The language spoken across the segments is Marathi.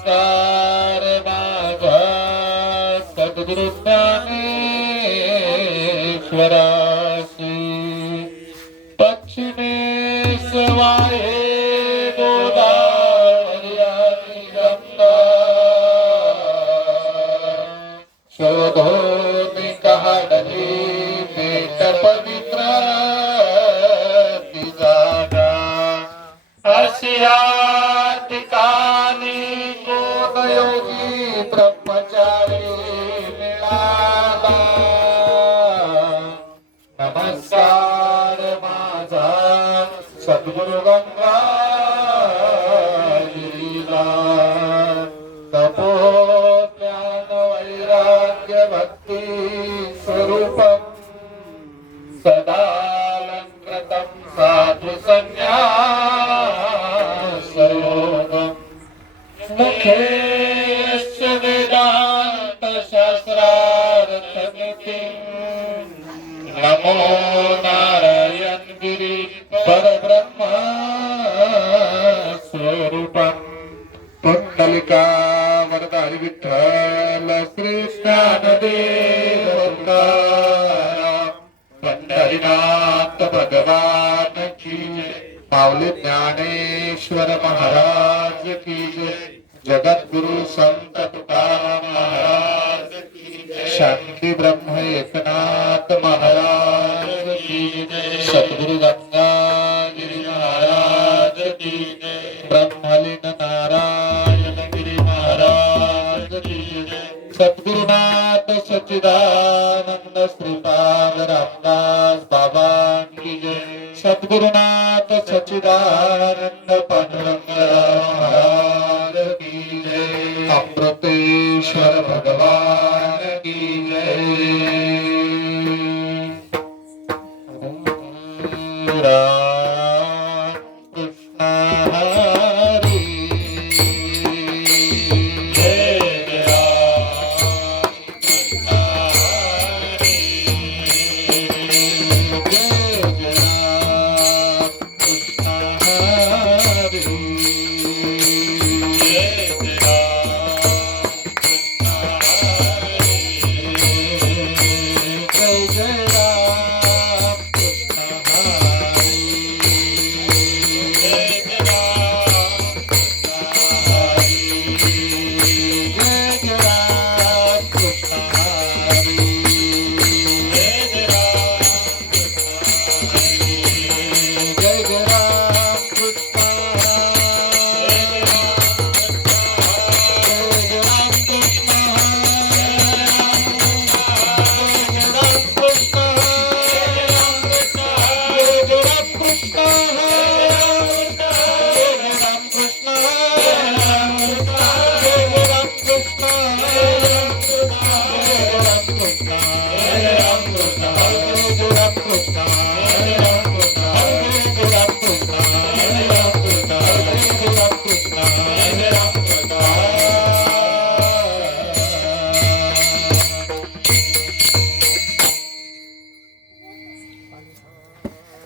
नमस्कार माझा सद्गुरु ज्ञानेश्वरासी पश्चिमेस वाहे गोदावरी आणि गंगा शोधोनी काढली पेट पवित्र ती जागा अशिया ठिकाणी कोण योगी ब्रह्मचारी मिळाला नमस्कार माझा सद्गुरु गंगाधरीला तपो ज्ञान वैराग्य भक्ती स्वरूपम सदालंकृतं साधु संन्यासयोगम् मुखेश्च वेदांत शास्त्रार्थमितिं नमो नारायण गिरी परब्रह्म स्वरूपम् पुंडलिका वरदा हरी विठ्ठल श्री ज्ञानदेव पंढरीनाथ भगवान की जय माऊली ज्ञानेश्वर महाराज की जय जगद्गुरु संत तुकाराम महाराज की जय शांती ब्रह्म एकनाथ महाराज की जय सद्गुरु गंगागिरी महाराज की जय ब्रह्मलीन नारायण गिरी महाराज की जय सद्गुरुनाथ सच्चिदानंद श्रीपाद रामदास बाबा की जय सद्गुरुनाथ सच्चिदानंद पांडुरंग महाराज की जय अमृतेश्वर भगवान की जय राम कृष्ण हरी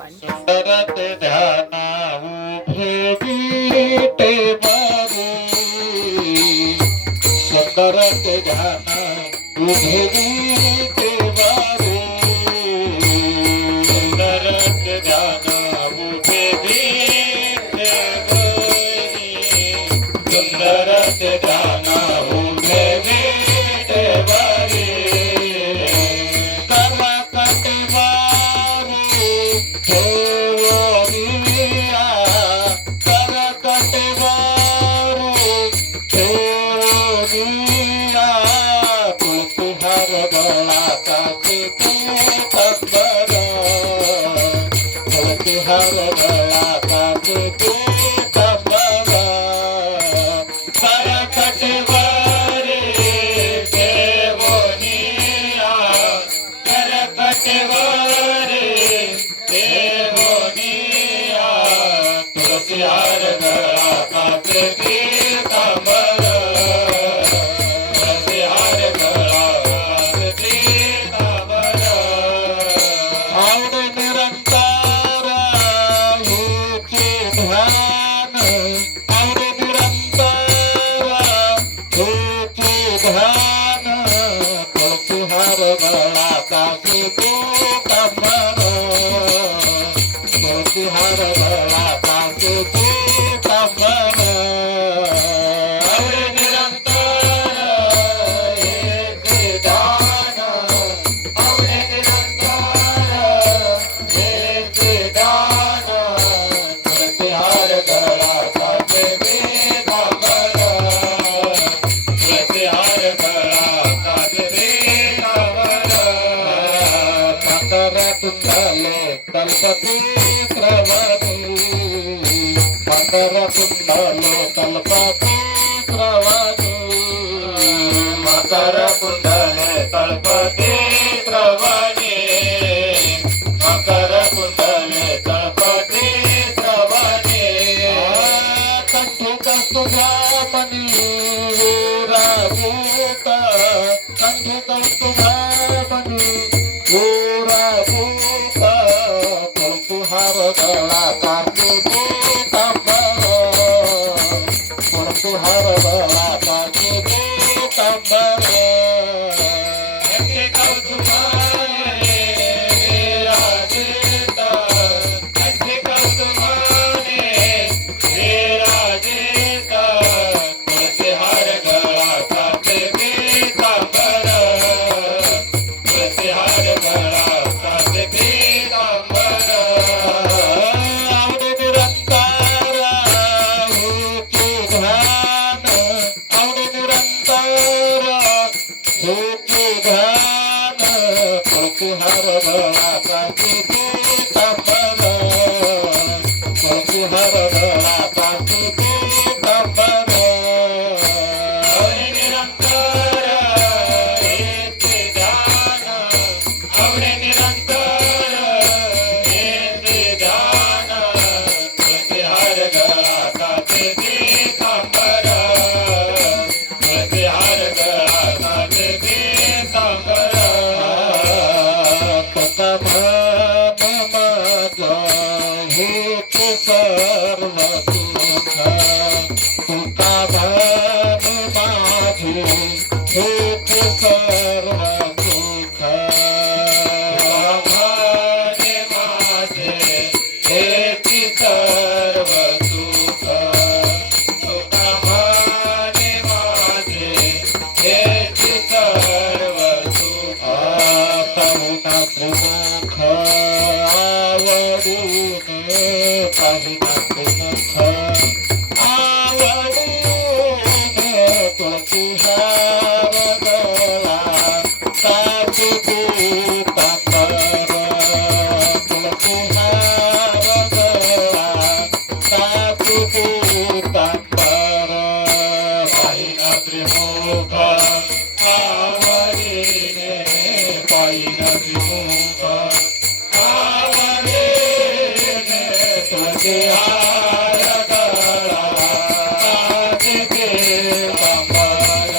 सुंदरत ध्याना उभे बीटे मारू सुंदरत ध्याना उभे बीटे मारू सुंदरत ध्याना उभे बीटे मारू सुंदरत ध्याना उभे बीटे मारू गळा काके तू कंबर तुळशी हार गळा काके तू कंबर आवडे निरंतर एक दान आवडे निरंतर एक दान तुळशी हार गळा काके तू कंबर तुळशी हार गळा काके तू कंबर तुंडले तलपती श्रवणी मकर कुंडले तलपती श्रवणी मकर कुंडले तलपती श्रवणी मकर कुंडले तलपती श्रवणी कंठे कस्तुभा मणी राजूत कंठे कस्तुभा मणी हार गळा काके तू कंबर तुळशी हार गळा काके तू कंबर कौतुकाने विराजित कंठे कौतुकाने विराजित तुळशी हार गळा काके तू कंबर तुळशी हार गळा काके तू कंबर आवडे निरंतर हेतू ध्यान आवडे निरंतर हेतू ध्यान तुळशी हार गळा काके तू कंबर तुळशी हार गळा काके तू कंबर आवडे निरंतर हेतू ध्यान आवडे निरंतर हेतू ध्यान तुळशी हार गळा काके तू कंबर तुळशी हार गळा काके तू कंबर तुका भान माझा हेतू सर्व सुख तुका भान माझे हेतू सर्व सुख भाने माझे हेती सर्व सुख तुका भाने माझे हेती सर्व सुख पाहुणा प्रमुख आवडून पाहिना प्रमुख आवडून तुळशी हार गळा काके तू कंबर तुळशी हार गळा काके तू कंबर पाहिना त्रिमुख आवडीने पाहिना त्रिमुख आवडीने तुळशी हार गळा काके तू कंबर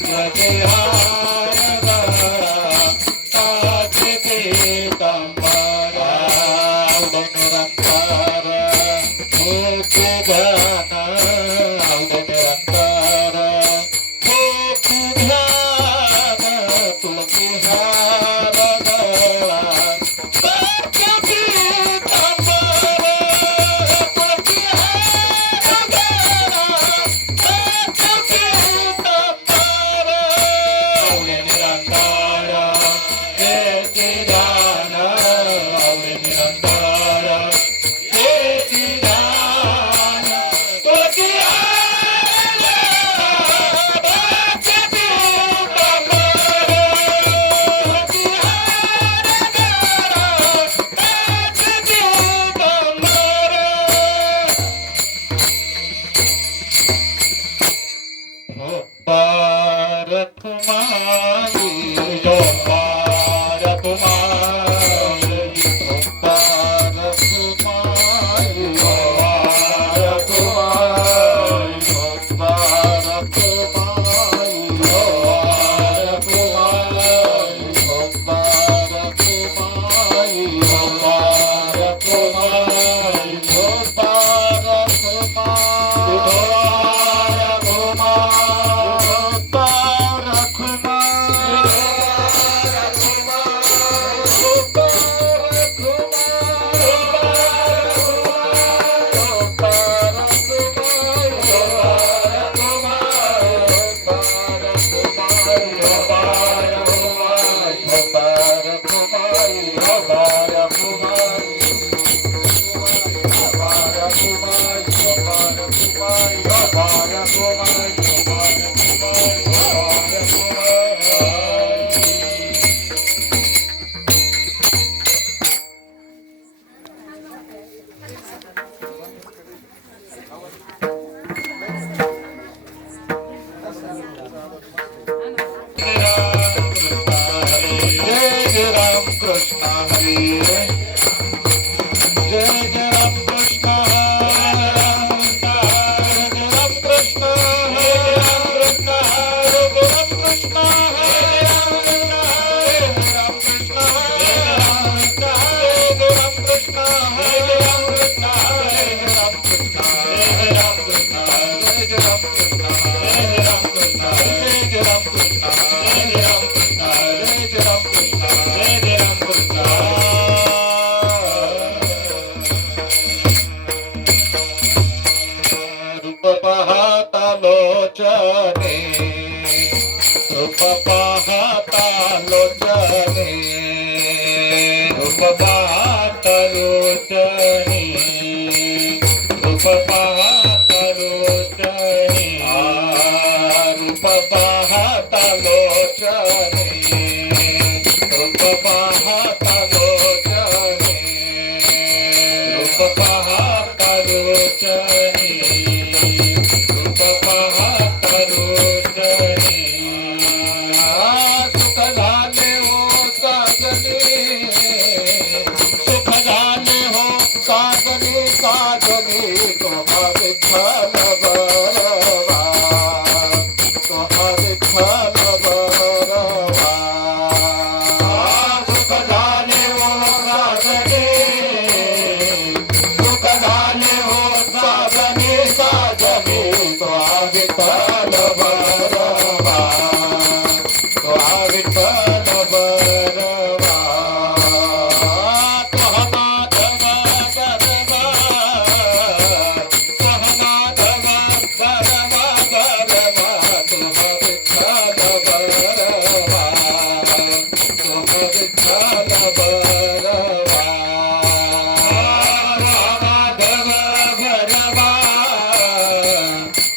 तुळशी हार गळा काके तू कंबर आवडे निरंतर हेतू ध्यान आवडे निरंतर हेतू ध्यान तुळशी हार गळा काके तू कंबर हरी जय जय राम कृष्ण हरे राम कृष्ण हरे राम कृष्ण हरे राम कृष्ण हरे राम कृष्ण हरे राम कृष्ण हरे राम कृष्ण हरे राम कृष्ण हरे राम कृष्ण हरे राम कृष्ण हरे राम कृष्ण हरे राम कृष्ण हरे राम कृष्ण हरे राम कृष्ण रूप पाहता लोचने रूप पाहता लोचने रूप पाहता लोचने रूप पाहता लोचने रूप पाहता लोचने रूप पाहता लोचने रूप पाहता लोचने रूप पाहता लोचने सुख झाले हो साजने सुख झाले हो साजने साजने तोहा विठ्ठल बरवा तोहा विठ्ठल बरवा सुख झाले हो साजने सुख झाले हो साजने साजने तोहा विठ्ठल बरवा तोहा विठ्ठल बरवा तोहा माधव बरवा तोहा माधव बरवा बरवा तोहा विठ्ठल बरवा तोहा विठ्ठल बरवा माधव बरवा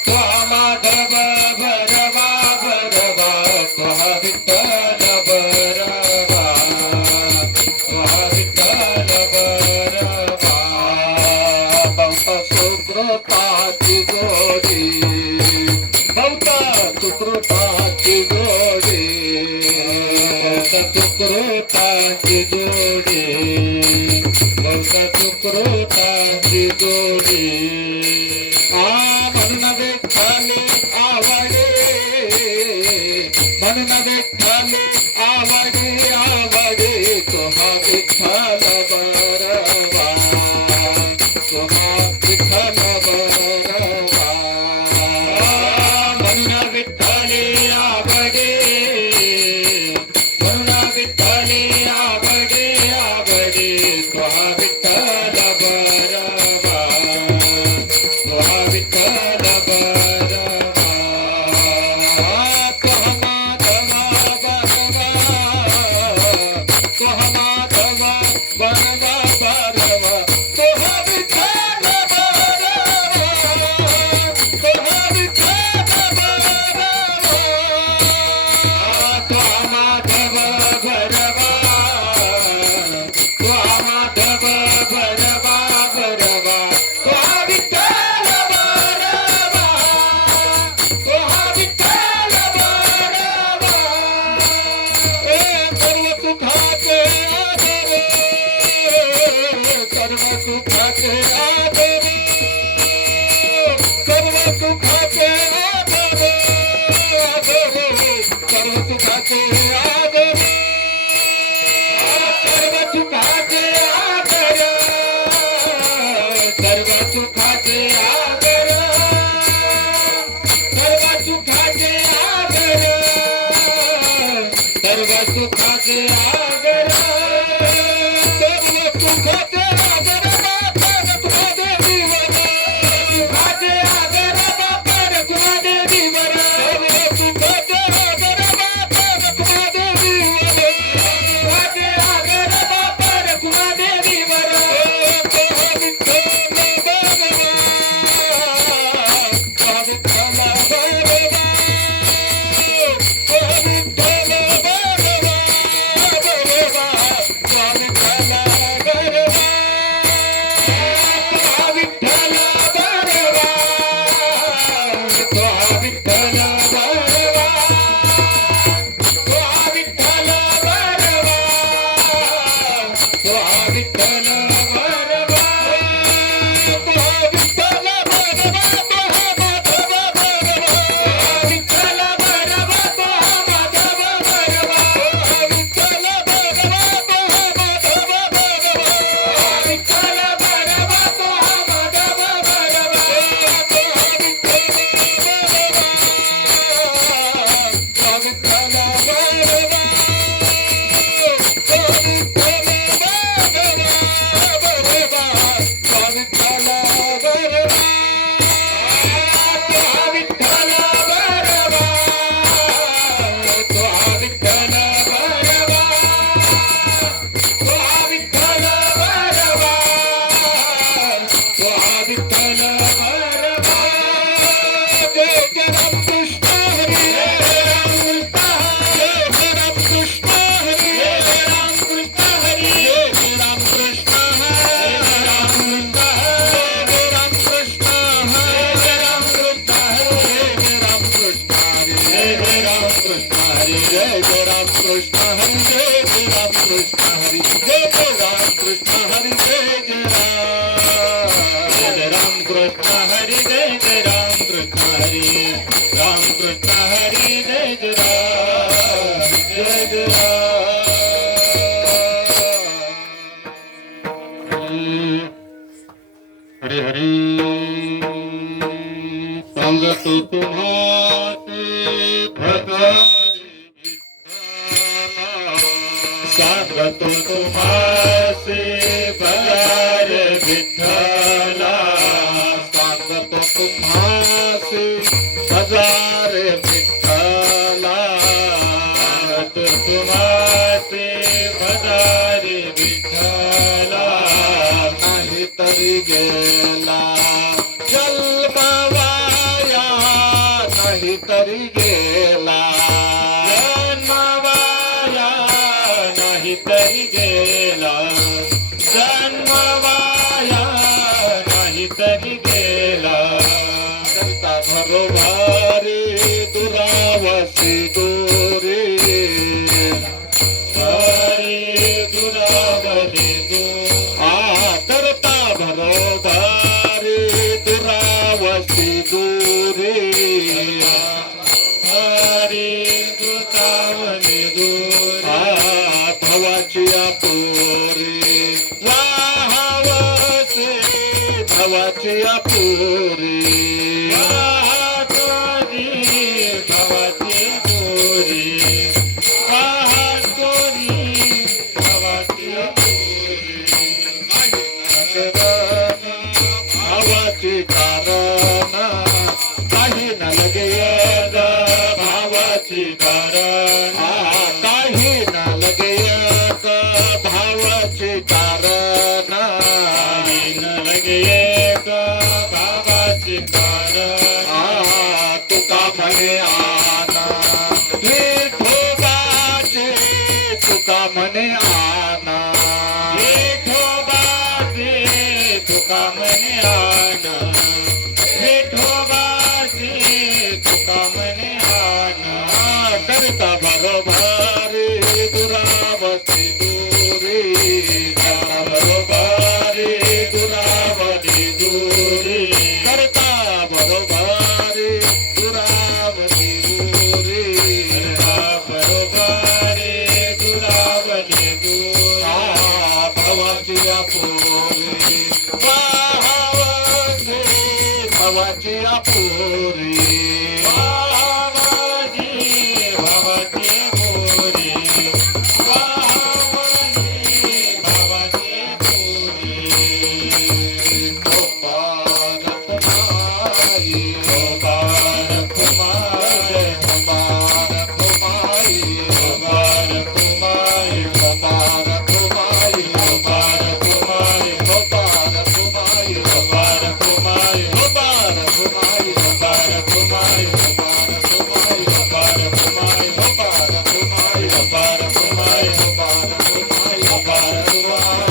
तोहा माधव बरवा बरवा तोहा विठ्ठल बरवा तोहा विठ्ठल बरवा बहुत सुकृताची जोडी बहुत सुकृताची जोडी बहुत सुकृताची जोडी बहुत सुकृताची जोडी म्हणून विठ्ठली आवडे म्हणून विठ्ठली आवडे आवडे तोहा विठ्ठल बरवा तोहा विठ्ठल बरवा म्हणून विठ्ठली आवडे म्हणून विठ्ठली आवडे आवडे तोहा विठ्ठल बरवा तोहा विठ्ठल बरवा तोहा माधव बरवा तोहा माधव बरवा बरवा तोहा विठ्ठल बरवा तोहा विठ्ठल बरवा तोहा माधव बरवा तोहा माधव बरवा बरवा तोहा विठ्ठल बरवा तोहा विठ्ठल बरवा सर्व सुखाचे आधारे सर्व सुखाचे आधारे सर्व सुखाचे आधारे आधारे सर्व सुखाचे आधारे सर्व सुखाचे आधारे सर्व सुखाचे आधारे सर्व सुखाचे आधारे सर्व सुखाचे आधारे सर्व सुखाचे आधारे बापा तुझ्या देवीवर सुखाचे आधारे बापा तुझ्या देवीवर सर्व सुखाचे आधारे बापा तुझ्या देवीवर सुखाचे आधारे बापा तुझ्या देवीवर तोहा विठ्ठल बरवा तोहा विठ्ठल बरवा तोहा विठ्ठल बरवा बरवा जय जय राम कृष्ण हरी जय जय राम कृष्ण हरी जय जय राम कृष्ण हरी जय जय राम कृष्ण हरी जय जय राम कृष्ण हरी राम कृष्ण हरी जय जय राम जय जय राम हरे हरे संगत तुम्हारे भगवान संगत तुम्हारे भगवान विठ्ठला संगत तुम्हारे हजार विठ्ठला संगत तुम्हारे हजार विठ्ठला नाही तरी गेला जन्मवाया नाही तरी गेला जन्मवाया नाही तरी गेला जन्मवाया नाही तरी गेला करता भरोभारी दुरावसी दूरी दुरावली करता भरोभारी दुरावसी दूरी हरी दुरावली दूरी भवाची अपुरी वाहवसे भवाची अपुरी भवाची पुरी भावाची कारण काही न लगे भावाची कारण काही न लगे भावाची कारण काही न लगे भावाची कारण तुका म्हणे आना विठोबाचे तुका म्हणे आना विठोबाचे तुका म्हणे आना विठोबाचे तुका म्हणे आना करता बरोबारी दुरावती दूरी करता बरोबारी दुरावती दूरी करता बरोबारी दुरावती दूरी करता बरोबारी दुरावती दूरी भवाची अपुरी वाहवसे भवाची अपुरी वाहवजी भवाची अपुरी वाहवजी भवाची अपुरी गोपाल कुमारी गोपाल कुमारी गोपाल कुमारी गोपाल कुमारी गोपाल कुमारी गोपाल कुमारी गोपाल कुमारी गोपाल कुमारी गोपाल कुमारी गोपाल कुमारी गोपाल कुमारी गोपाल कुमारी गोपाल कुमारी गोपाल कुमारी गोपाल कुमारी गोपाल कुमारी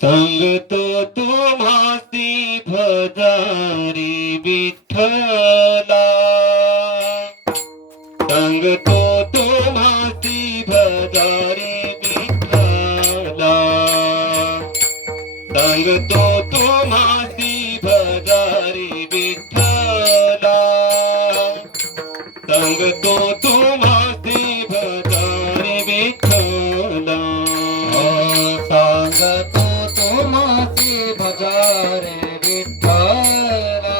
संग तो तुम्हासी भजारी विठ्ठला संग तो तुम्हासी भजारी विठ्ठला संग तो तुम्हासी भजारी विठ्ठला संग तो तुम्हासी भजारी विठ्ठला संग तो तुम्हासी भजारी विठ्ठला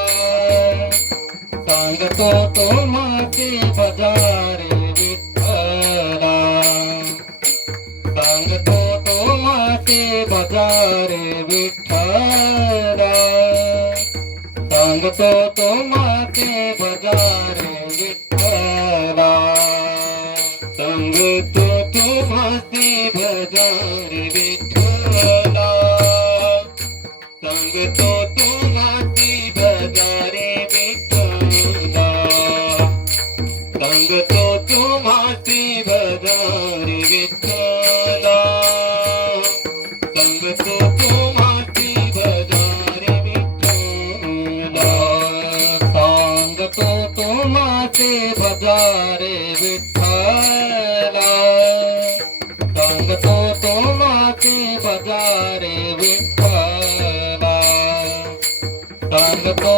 संग तो तुम्हासी भजारी विठ्ठला सांगतो तुम्हाचे बजारे विठ्ठला सांगतो तुम्हाचे बजारे विठ्ठला सांगतो तुम्हाचे बजारे विठ्ठला सांगतो तुम्हाचे बजारे विठ्ठला सांगतो तुम्हाचे बजारे विठ्ठला सांगतो तुम्हाचे बजारे विठ्ठला सांगतो तुम्हाचे बजारे विठ्ठला सांगतो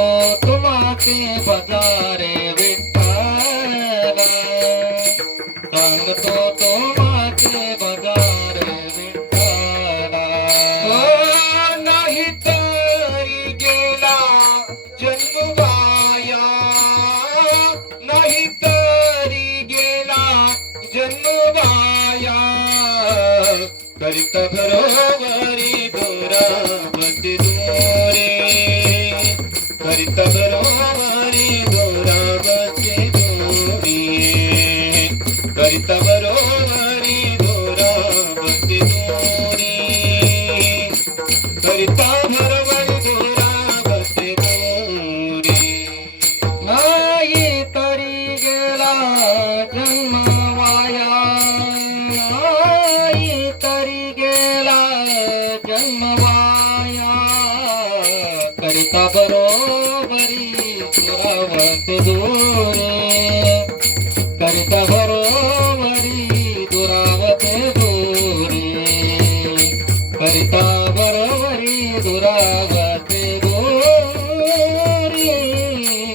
तुम्हाचे बजारे विठ्ठला सांगतो तुम्हाचे बजारे विठ्ठला नाही तरी गेला जन्म वाया नाही तरी गेला जन्म वाया करीत बरोबरी दुरावती दूरे करीत बरोबरी दुरावती दूरे करीत बरोबरी दुरावती दूरे करीता बरोबरी दुरावती दूरे नाही तरी गेला जन्म वाया नाही तरी गेला जन्म वाया करिता बरोबरी दुरावते दूरे करिता बरोबरी दुरावते दूरे करिता बरोबरी दुरावते दूरे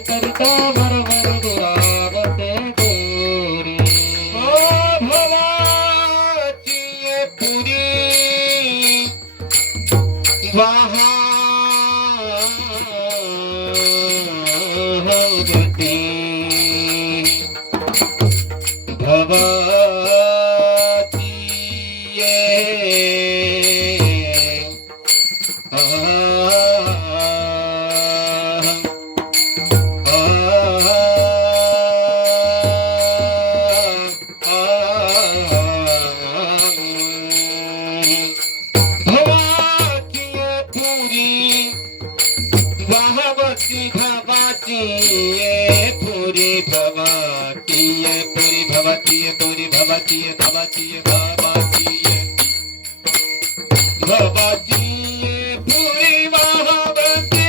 करिता बरोबरी दुरावते दूरे भवाची पुरी वाहवती भवाची वाहवती भवाची पुरी भवाची पुरी भवाची पुरी भवाची भवाची भवाची भवाची पुरी वाहवती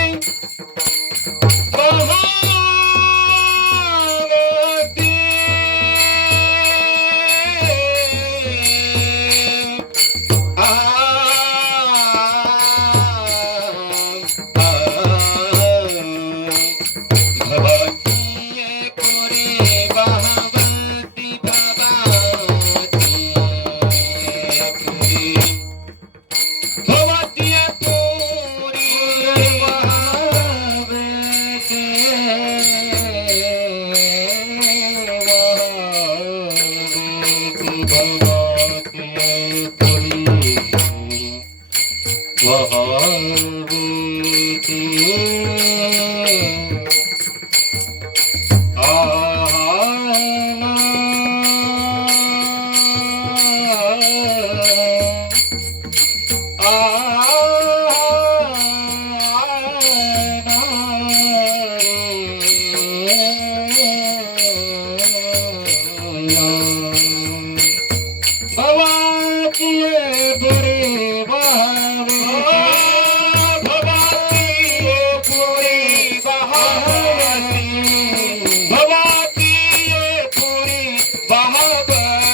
वाहवती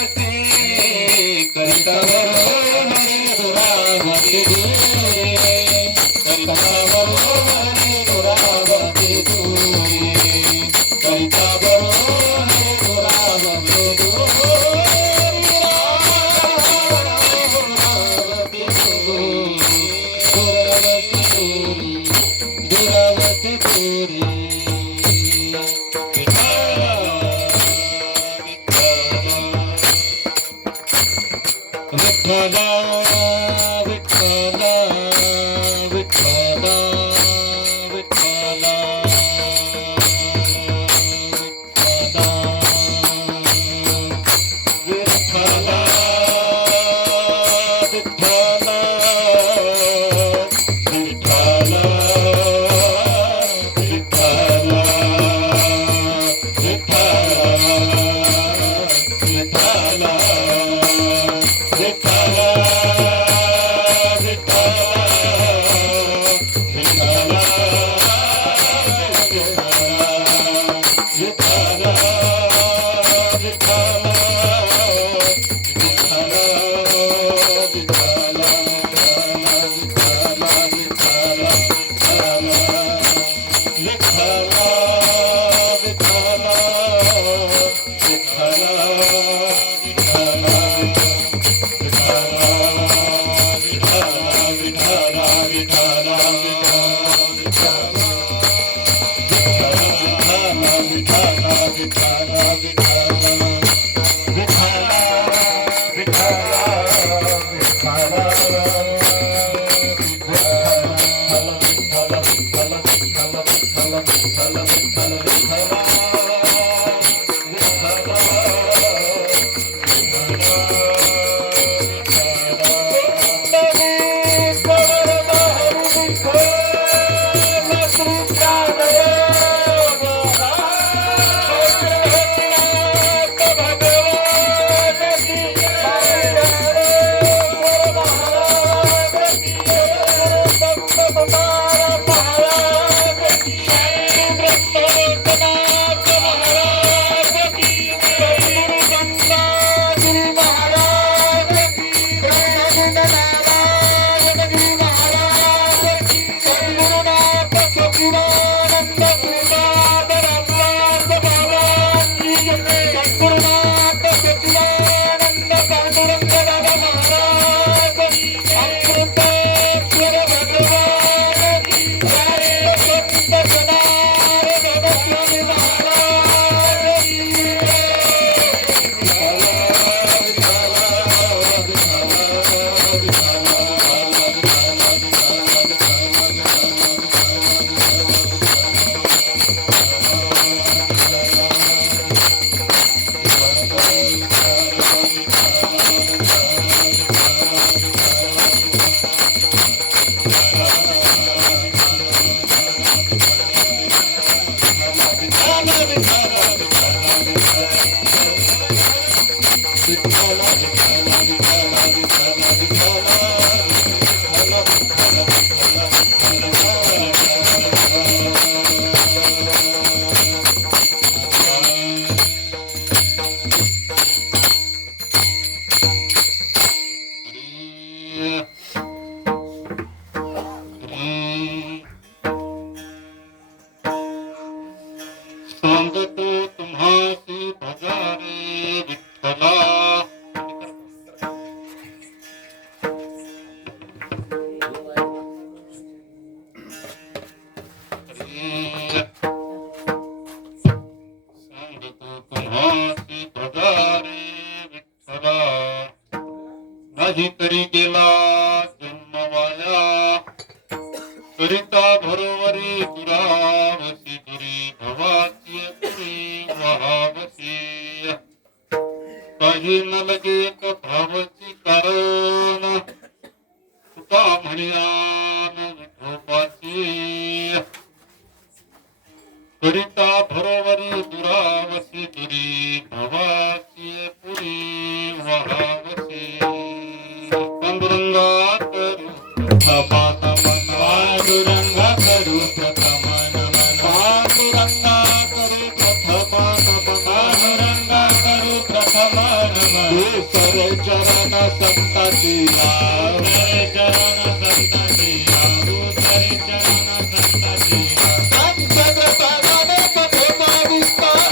विठ्ठला विठ्ठला विठ्ठला विठ्ठला सांगतो तुम्हासी भजारे विठ्ठला. सांगतो तुम्हासी भजारे विठ्ठला. नाही तरी गेला जन्म वाया. करिता भरोवरी दुरावसी दुरी भवाची पुरी वहावसी. काही न लगेच भावची कारण तुका म्हणियान विठोबाची. करिता भरोवरी दुरावसी दुरी भवाची पुरी वहावसी. पांडुरंगा करू पांडुरंगा करू प्रथम नमन. पांडुरंगा करू प्रथम नमन. पांडुरंगा करू प्रथम नमन. दूसरे चरण संताची नाव. चरण संताची नाव. दूसरे चरण संताची नाव. पंचप्रसादाने कथेचा विस्तार.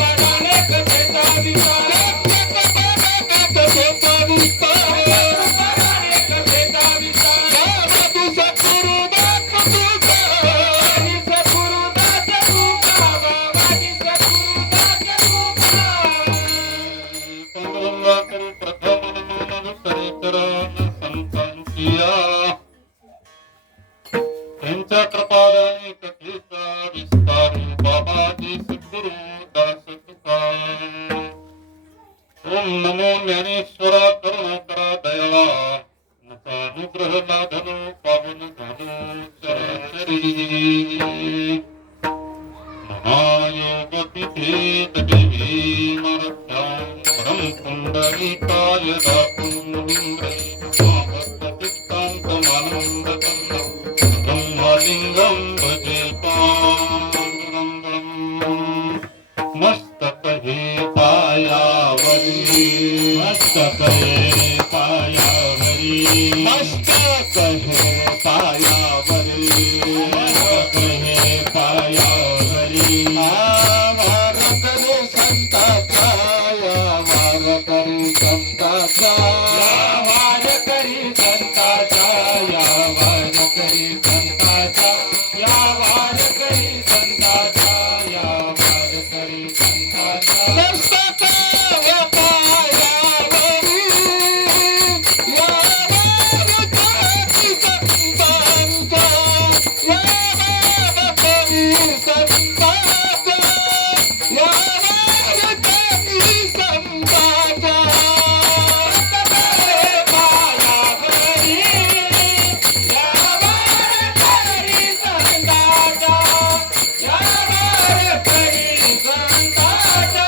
पदाने कथेचा विस्तार. कथेचा विस्तार. त्यांच्या कृपादाने कथेचा विस्तार. बाबाजी सद्गुरु दास तुका. ओम नमो ज्ञानेश्वरा करुणाकरा दयाळा. अनुग्रह लाधनो पावन झालो चराचरी. महायोग पीठे देवी मारभ्यां परम पुंडरीकाय दातुं मुनीन्द्रै. ब्रह्मलिंगं भजे पांडुरंगं. मस्तक हे पायावरी. मस्तक हे पायावरी. मस्तक हे पायावरी. मस्तक हे पायावरी. आभार करो संत मस्तक पायावरी यावर जाती संतांचा यावर करी संतांचा यावर करी संतांचा पायावरी यावर करी संतांचा यावर करी संतांचा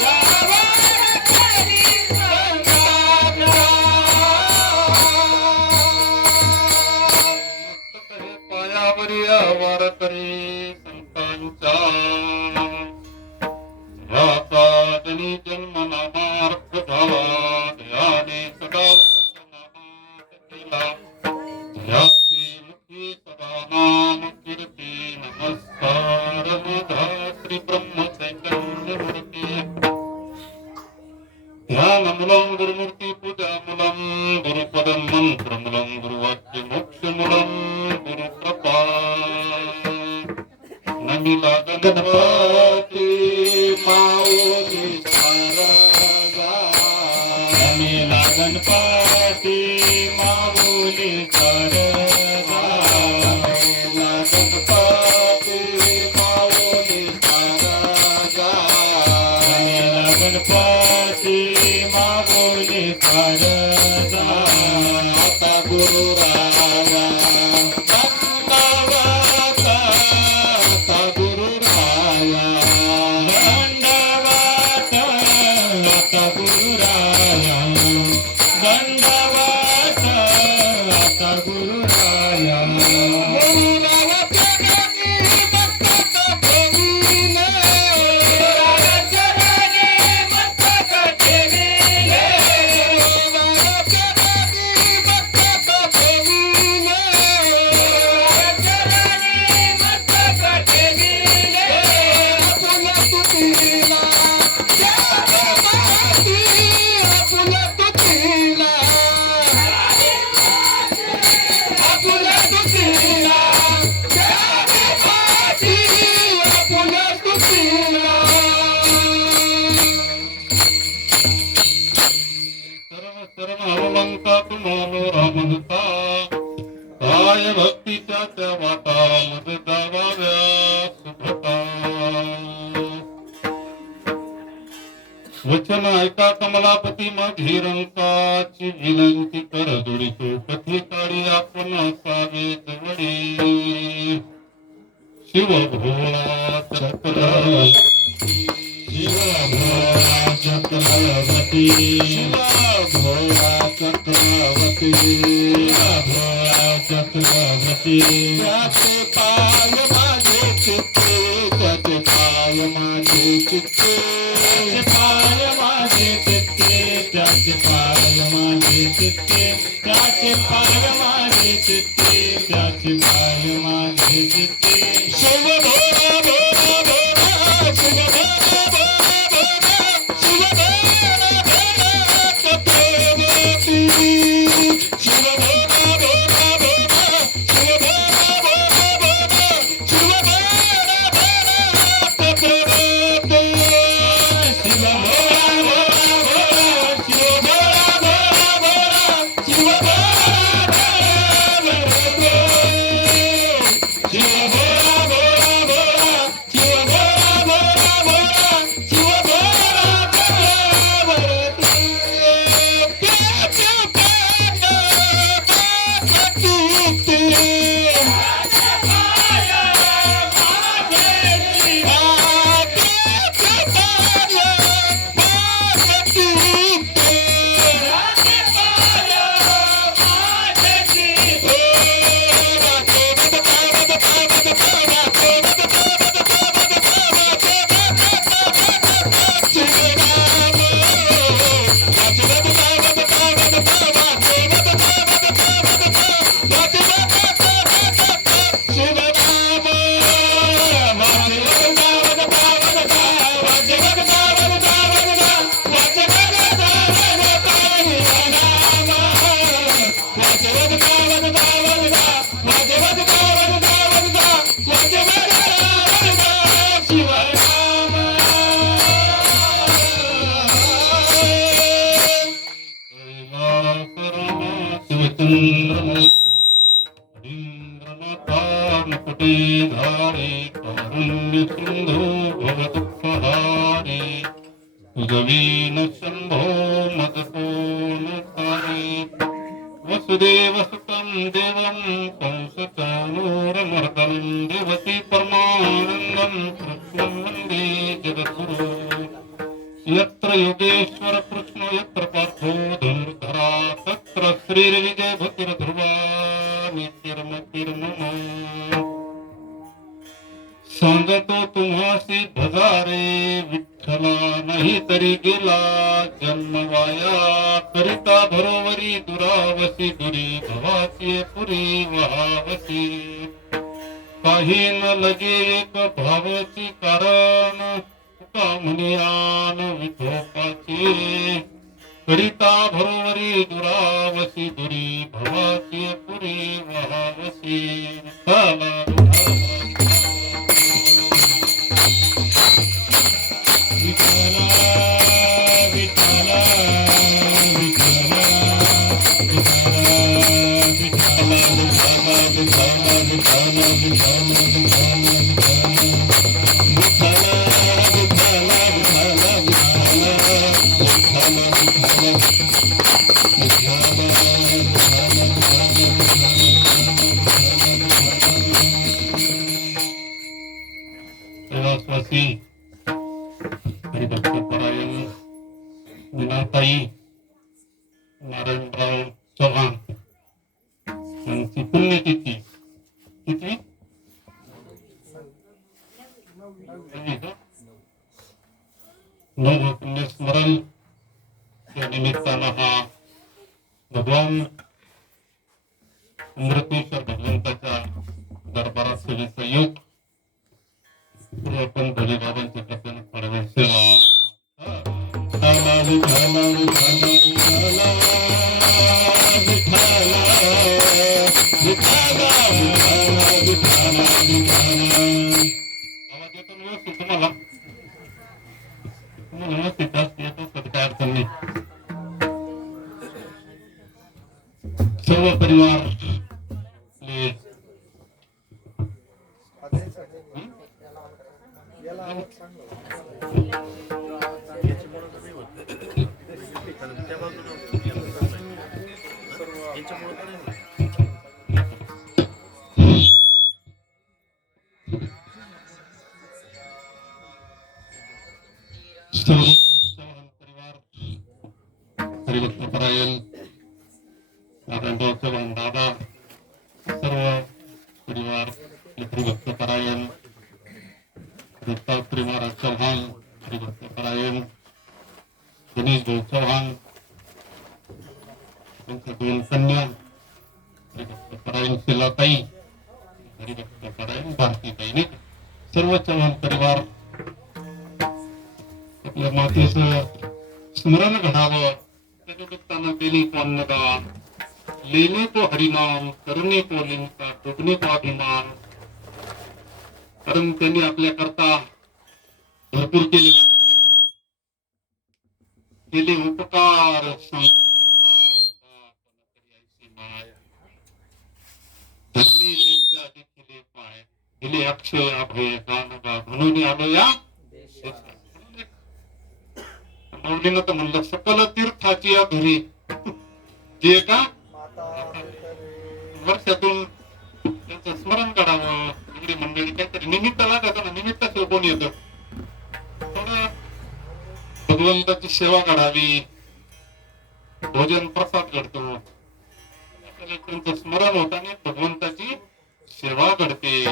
यावर करी संतांचा पायावरी यावर करी संतांचा याचाजनी जन्म नामार्थ झाला दयाने सदा वासनामात केला याची मुखी सदा नाम कीर्ती नमस्कार मुधा श्री ब्रह्म चैतन्य मूर्ती ध्यानमूलं गुरुमूर्ती पूजामूलं गुरुपदं मंत्रमूलं गुरुवाक्य मोक्षमूलं गुरुकृपा नमिला गणपती माऊली सारगा नमिला गणपती माऊली सारगा नमिला गणपती माऊली सारगा नमिला गणपती माऊली सारगा आता गुरु राया दंडवत आता गुरु राया दंडवत आता गुरु राया दंडवत आता गुरु राया गुरुरायाच्या रागी मस्तक ठेविले गुरुरायाच्या रागी मस्तक ठेविले गुरुरायाच्या रागी मस्तक ठेविले गुरुरायाच्या रागी मस्तक ठेविले आपुल्या तुतीला जगमाती आपुल्या तुतीला आपुल्या तुतीला जगमाती आपुल्या तुतीला सर्व शरण हनुमंता तुम्हाला रामदता काय भक्तीच्या त्या वाटा मद दावाव्या सुभता वचन ऐका कमलापती माझी रंकाची विनंती कर जोडितो पथी काळी आपण असावे जवळी शिव भोळा चक्र शिव भोळा चक्रवती शिव भोळा चक्रवती शिव भोळा चक्रवती त्याचे पाय माझे चित्ते त्याचे पाय माझे चित्ते त्याचे पाय माझे चित्ते त्याचे पाय माझे चित्ते त्याचे पाय माझे चित्ते त्याचे पाय माझे चित्ते शिव भोळा भोळा भोळा शिव भोळा भोळा भोळा शिव भोळा भोळा चक्रवर्ती शिव भोळा भोळा भोळा शिव भोळा भोळा भोळा शिव भोळा भोळा चक्रवर्ती शिव भोळा भोळा भोळा शिव भोळा भोळा भोळा शिव भोळा भोळा तुझवीन शंभो मदकोन तारे वसुदेव सुतं देवं कंसचाणूरमर्दनं देवकी परमानन्दं कृष्णं वन्दे जगद्गुरुं यत्र योगेश्वर कृष्ण यत्र पार्थो धनुर्धरा तत्र श्रीर्विजयभूतिर्ध्रुवा नित्यर्मतिर्मम सांगतो तुम्हासी भजारे विठ्ठला नाही तरी गेला जन्म वाया करिता भरोवरी दुरावसी दुरी भवाची पुरी वहावसी काही न लगे एक भावाची कारण तुका म्हणियान विठोपाची करिता भरोवरी दुरावसी दुरी भवाची पुरी वहावसी विठ्ठला कैलासवासी हरिभक्तपरायण मीनाताई नारायणराव चव्हाण यांची पुण्यतिथी किती नव पुण्यस्मरण या निमित्तानं हा भगवान अमृतेश्वर भगवंताच्या दरबारात सेवेचा योग आपण भोलेबाबांच्या प्रसन्न पडवे सेवा आवाज येतो व्यवस्थित तुम्हाला व्यवस्थित जास्त येतो तर काय अडचण नाही सर्व परिवार हरिभक्तपरायण नारायणराव चव्हाण दादा सर्व परिवार हरिभक्तपरायण दत्तात्रय महाराज चव्हाण हरिभक्तपरायण गणेश भाऊ चव्हाण त्यांच्या दोन कन्या हरिभक्तपरायण शिलाताई हरिभक्तपरायण भारतीताई नाही सर्व चव्हाण परिवार आपल्या मातेचं स्मरण घडावं त्या निमित्तानं केली को अन्नदान लेने को हरिनाम करने को लिंका डुबने को अभिमान कारण त्यांनी आपल्या करता भरपूर केलेला केले उपकार सांगू मी काय ऐसी माय धन्य त्यांच्या आधी केले पाय दिले अक्षय अभय दानगा म्हणून आलो या माऊलीनं तर म्हणलं सकल तीर्थाची या घरी जे का वर्षातून त्यांचं स्मरण करावं एवढी मंडळी काहीतरी निमित्त लागत ना निमित्त कोण येतं थोडं भगवंताची सेवा करावी भोजन प्रसाद घडतो आपल्याला त्यांचं स्मरण होत आणि भगवंताची सेवा घडते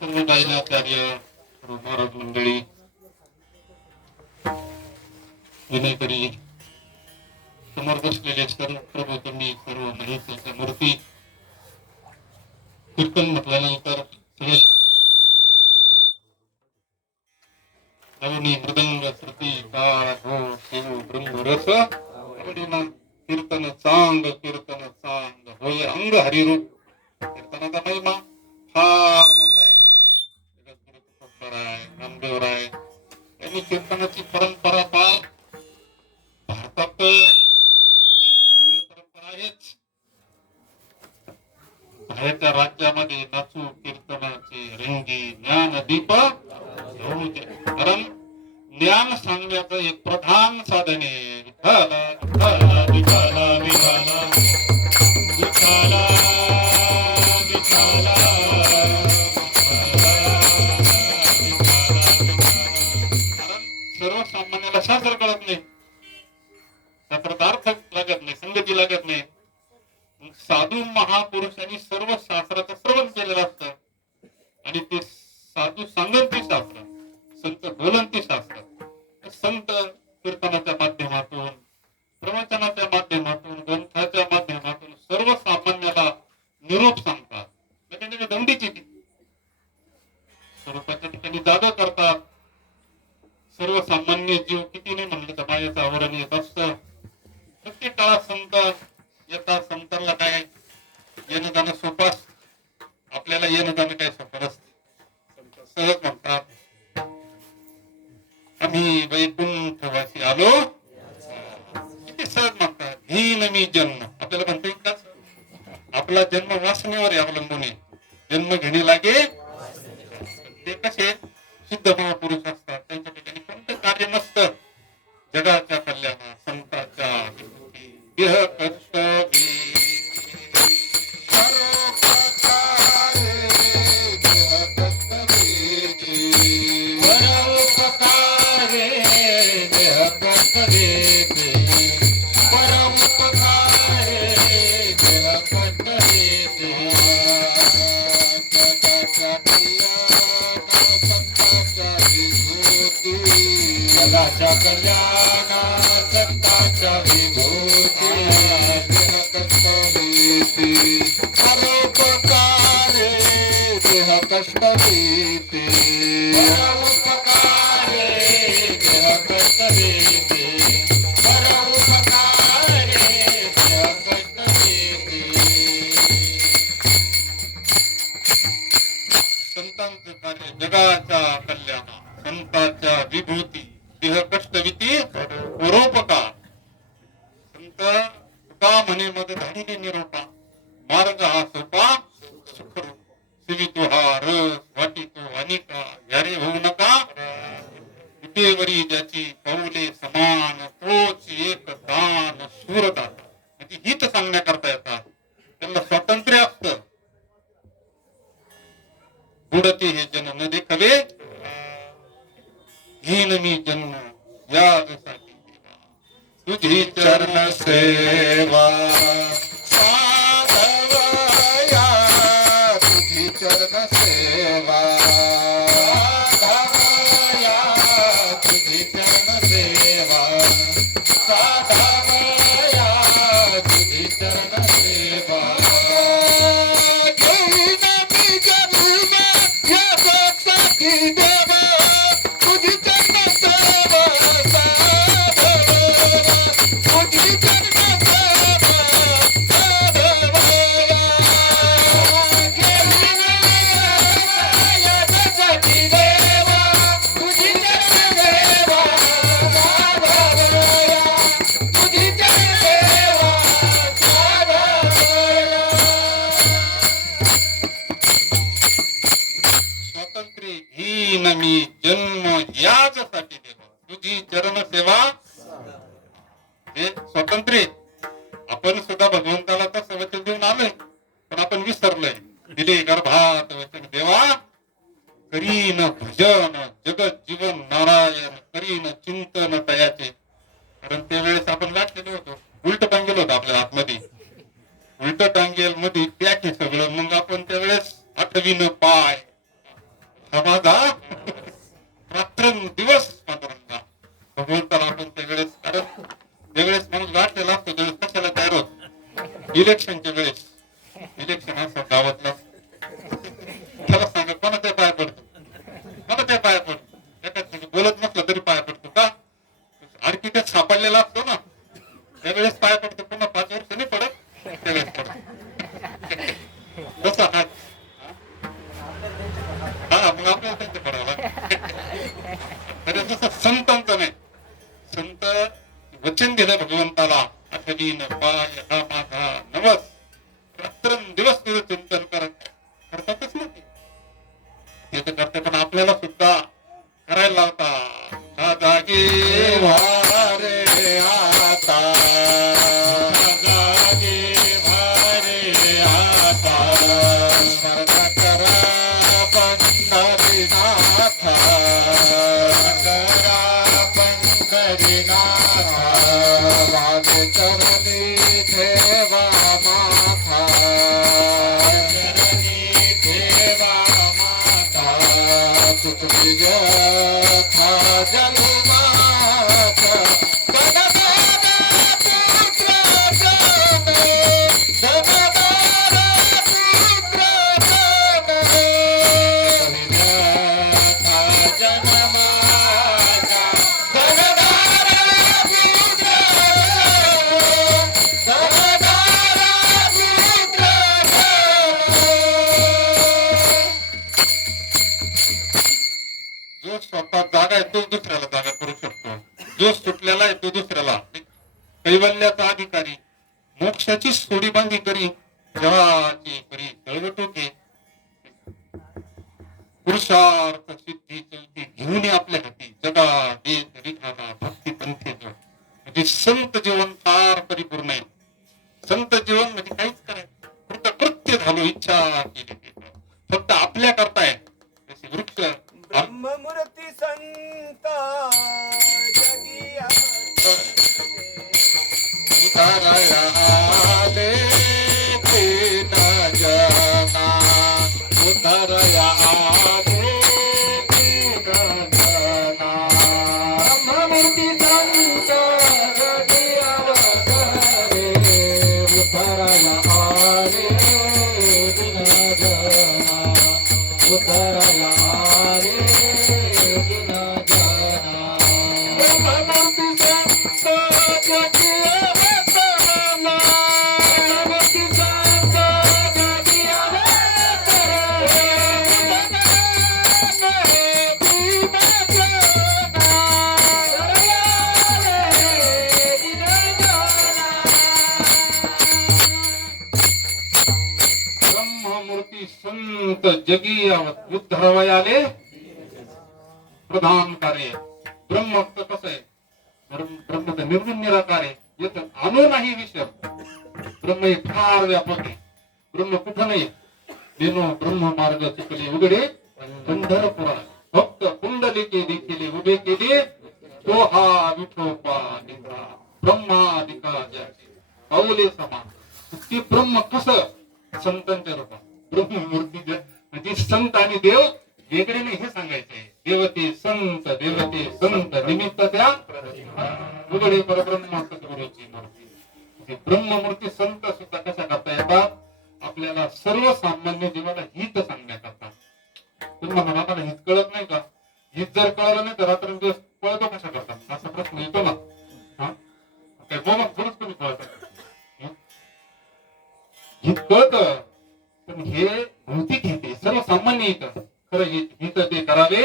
सर्व गायनाचार्य महाराज मंडळी विनयकरी समोर बसलेले सर्व प्रभू तुम्ही सर्व महेश्वराच्या मूर्ती कीर्तन म्हटल्यानंतर सगळे मृदंग श्रुती काळ घोष शिव ब्रह्म रस कीर्तन चांग होय अंग हरिरूप कीर्तनाचा महिमा फार मोठा आहे नामदेवराय यांनी कीर्तनाची परंपरा फार भारतात दिव्य परंपरा आहेच. बाहेरच्या राज्यामध्ये नाचू कीर्तनाचे रंगी ज्ञान दीप घेऊ दे. कारण ज्ञान सांगण्याचं एक प्रधान साधन आहे. विठ्ठला विठ्ठला विठ्ठला विठ्ठला विठ्ठला विठ्ठला कारण सर्वसामान्याला शास्त्र कळत नाही, शास्त्रात अर्थ लागत नाही, संगती लागत नाही. साधू महापुरुषांनी सर्व शास्त्राचं श्रवण केलेलं असतं आणि ते साधू सांगन ते शास्त्र, संत बोलन ते शास्त्र. संत कीर्तनाच्या माध्यमातून, प्रवचनाच्या माध्यमातून, ग्रंथाच्या माध्यमातून सर्वसामान्याला निरोप सांगतात. म्हणजे दंडीची ती स्वरूपाच्या ठिकाणी जागा करतात. सर्वसामान्य जीव किती नाही म्हणलं तर मायाचं आवरण येत असतं. प्रत्येक काळात संत येतात. संतांना काय येणं जाणं सोपं असतं, आपल्याला येणं जाणं काय सोपं नसतं. सहज म्हणतात आम्ही वैकुंठवासी आलो, किती सहज म्हणतात. घेईन मी जन्म, आपल्याला म्हणता येईल का? आपला जन्म वासनेवर अवलंबून आहे. जन्म घेणे लागे ते कसे सिद्ध महापुरुष असतात, त्यांच्या ठिकाणी कोणतं कार्य नसतं. जगाच्या कल्याणा संतांच्या देह कष्ट जगाच्या कल्याणा संतांच्या विभूती परोपकारे देह कष्ट भीती परोपकारे देह कष्ट भीती परोपकारे देह कष्ट भीती. संतांचं कार्य जगाच्या कल्याणा संतांच्या विभूती देह कष्ट भीती परोपकार. संत तुका म्हणे मद धाडिले निरोपा मार्ग हा सोपा सुखरूप सेवितो हा रस वाटितो अनिका यारे होऊ नका विटेवरी ज्याची पाऊले समान तोच एक दान सूरदाता. म्हणजे हित सांगण्याकरता येतात, त्यांना स्वातंत्र्य असतं. बुडते हे जन न देखावे घेईन मी जन्म यासाठी तुझी चरण सेवा साधवया तुझी चरण सेवा साधवया तुझी चरण सेवा साधवया तुझी चरण सेवा. घेईन मी जन्म यासाठी देवा तुझी चरण सेवा साधवया तुझी चरण सेवा साधवया. घेईन यासाठी देवा तुझी चरण सेवा साधवया तुझी चरण सेवा साधवया. स्वातंत्र्य घेईन मी जन्म याचसाठी देवा तुझी चरण सेवा. हे स्वातंत्र्य आपण सुद्धा भगवंताला तर वचन देऊन आलोय, पण आपण विसरलोय. दिले गर्भात वचन देवा करीन भजन जगत जीवन नारायण करीन चिंतन तयाचे. कारण त्यावेळेस आपण लाटलेलो होतो, उलट टांगेल होतं आपल्या आतमध्ये, उलट टांगेल मध्ये पॅक आहे सगळं. मग आपण त्यावेळेस आठवीन पाय हा माझा रात्रंदिवस पांडुरंगा. भगवंताला आपण त्यावेळेस, कारण त्यावेळेस माणूस गाठलेला असतो त्यावेळेस कशाला तयार होत. इलेक्शनच्या वेळेस इलेक्शन असं गावातला त्याला सांगा कोणाच्या पाया पडतो, कोणाच्या पाया पडतो. एखाद बोलत नसलं तरी पाया पडतो का? आर्किटेक्ट सापडलेला असतो ना त्यावेळेस पाया पडतो. पुन्हा 5 वर्ष नाही पडत, त्यावेळेस पडतो. तसा हा मग आपल्याला त्यांचं पडावं. संतांचं नाही. संत वचन दिलं भगवंताला, आठवीन पाय हा माझा नवस, रात्रंदिवस तुझं चिंतन करतातच ना ते तर करते. पण आपल्याला सुद्धा करायला लावता. हा जागे वारे आता, जागे वारे आता, स्मरण करा पंढरीनाथ, करा पंढरीनाथ, माझे चरणी ठेवा माथा, चरणी ठेवा माथा, तुझी व्यथा जन्माचा, जगदारा पुत्र जन, जगदारा पुत्र जन, व्यथा जन्माचा, जगदारा पुत्र जन, जगदारा पुत्र जन. जो स्वतः जागा आहे तो दुसऱ्याला जागा करू शकतो. जो सुटलेला आहे तो दुसऱ्याला, कैवल्याचा अधिकारी, मोक्षाची सोडी बांधी करी, जगाची करी तळवटोके, पुरुषार्थ सिद्धी चलती घेऊन आपल्या हाती, जगा देश रिखाना भक्ती पंथे. म्हणजे संत जीवन फार परिपूर्ण आहे. संत जीवन म्हणजे काहीच करायचं, कृतकृत्य झालो, इच्छा केली फक्त आपल्या करताय. जसे वृक्ष ब्रह्ममूर्ती संत जगी उताराया आले तीन जना, उताराया आले तीन जना, ब्रह्ममूर्ती संत जगी अवतरे, उतराया आले दिन जना, उतराया आले दिन जना. ब्रह्ममूर्ती संत जगी अवतरे, ब्रह्ममूर्ती संत जगी अवतरे, दिन जना, ब्रह्ममूर्ती संत जगी उद्धरवयाले प्रधान कार्य. ब्रह्म कसं आहे? ब्रह्म तर निर्गुण निराकार आहे, येत अनु नाही विषय. ब्रह्म हे फार व्यापक आहे. ब्रह्म कुठं नाही. देनो ब्रह्म मार्ग चुकले उघडे पंढरपुरा, फक्त कुंडलिके देखील उभे केले, तो हा विठोपाधिका ब्रह्माधिका ज्याचे पाऊले समान. ते ब्रह्म कसं? संतांच्या रूपात ब्रह्ममूर्ती. म्हणजे संत आणि देव वेगळे नाही हे सांगायचे. देवते संत, देवते संत, निमित्त त्या उघडे परब्रह्म सद्गुरूची मूर्ती. ब्रह्ममूर्ती संत सुद्धा कशा करता येतात? आपल्याला सर्वसामान्य जीवाला हित सांगण्याकरता. तुम्हाला मला हित कळत नाही का? हित जर कळलं नाही तर रात्रंदिवस पळतो कशा करतात असा प्रश्न येतो ना. काय बोला थोडंच तुम्ही कळत हित कळत, पण हे भौतिक हिते सर्वसामान्य हित. खरं हित ते करावे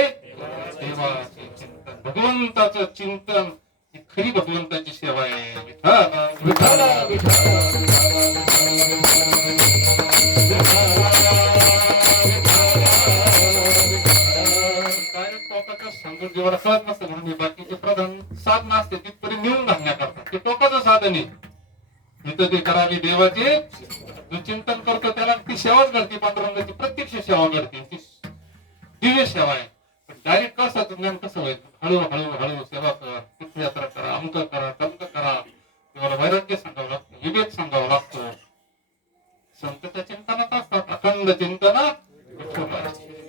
देवाचे चिंतन, भगवंताचं चिंतन ही खरी भगवंताची सेवा आहे. विठ्ठल सांगून जीवाला कळत नसतं म्हणून बाकीचे प्रधान साधन असते तिथपर्यंत मिळून घालण्याकरता ते टोकाचं साधन आहे. इथं ते करावी देवाचे. जो चिंतन करतो त्याला ती सेवाच घडते, पांडुरंगाची प्रत्यक्ष सेवा घडते, ती दिव्य सेवा आहे. पण डायरेक्ट कसं ज्ञान कसं व्हायचं? हळूहळू हळू सेवा कर, तीर्थयात्रा करा, अमक करा, तमक करा. तुम्हाला वैराग्य सांगावं लागतं, विवेक सांगावा लागतो. संतच्या चिंतनात असतात, अखंड चिंतना.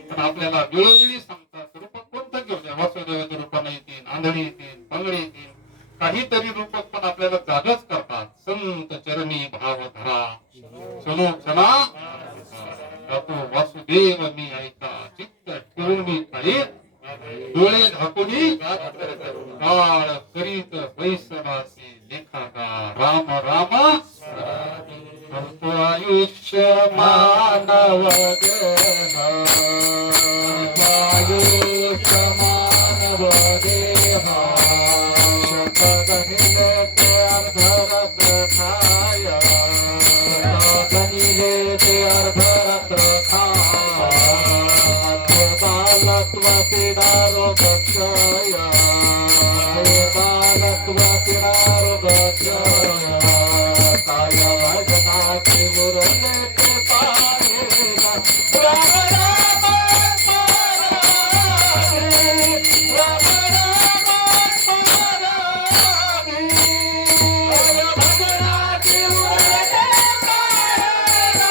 पण आपल्याला वेळोवेळी सांगतात रूप कोणतं घेऊ द्या. वासुदेवाच्या रूपाने येतील, आंधळी येतील, पंगडी येतील, काहीतरी रूपक पण आपल्याला जागच करतात. संत चरणी भाव धरा, सनो सना वासुदेव मी ऐका, चित्त ठेवून काही डोळे झाकुनी काळ करीत वैसनासी लेखागा. राम राम आयुष्य मानव देह, आयुष्य मानव देह, पीडा रोगक्षय बालत्व पीडा रोगक्षय काय भजनाची मुरले ते पाहिला राम राम स्मरामि राम राम स्मरामि काय भजनाची मुरले ते पाहिला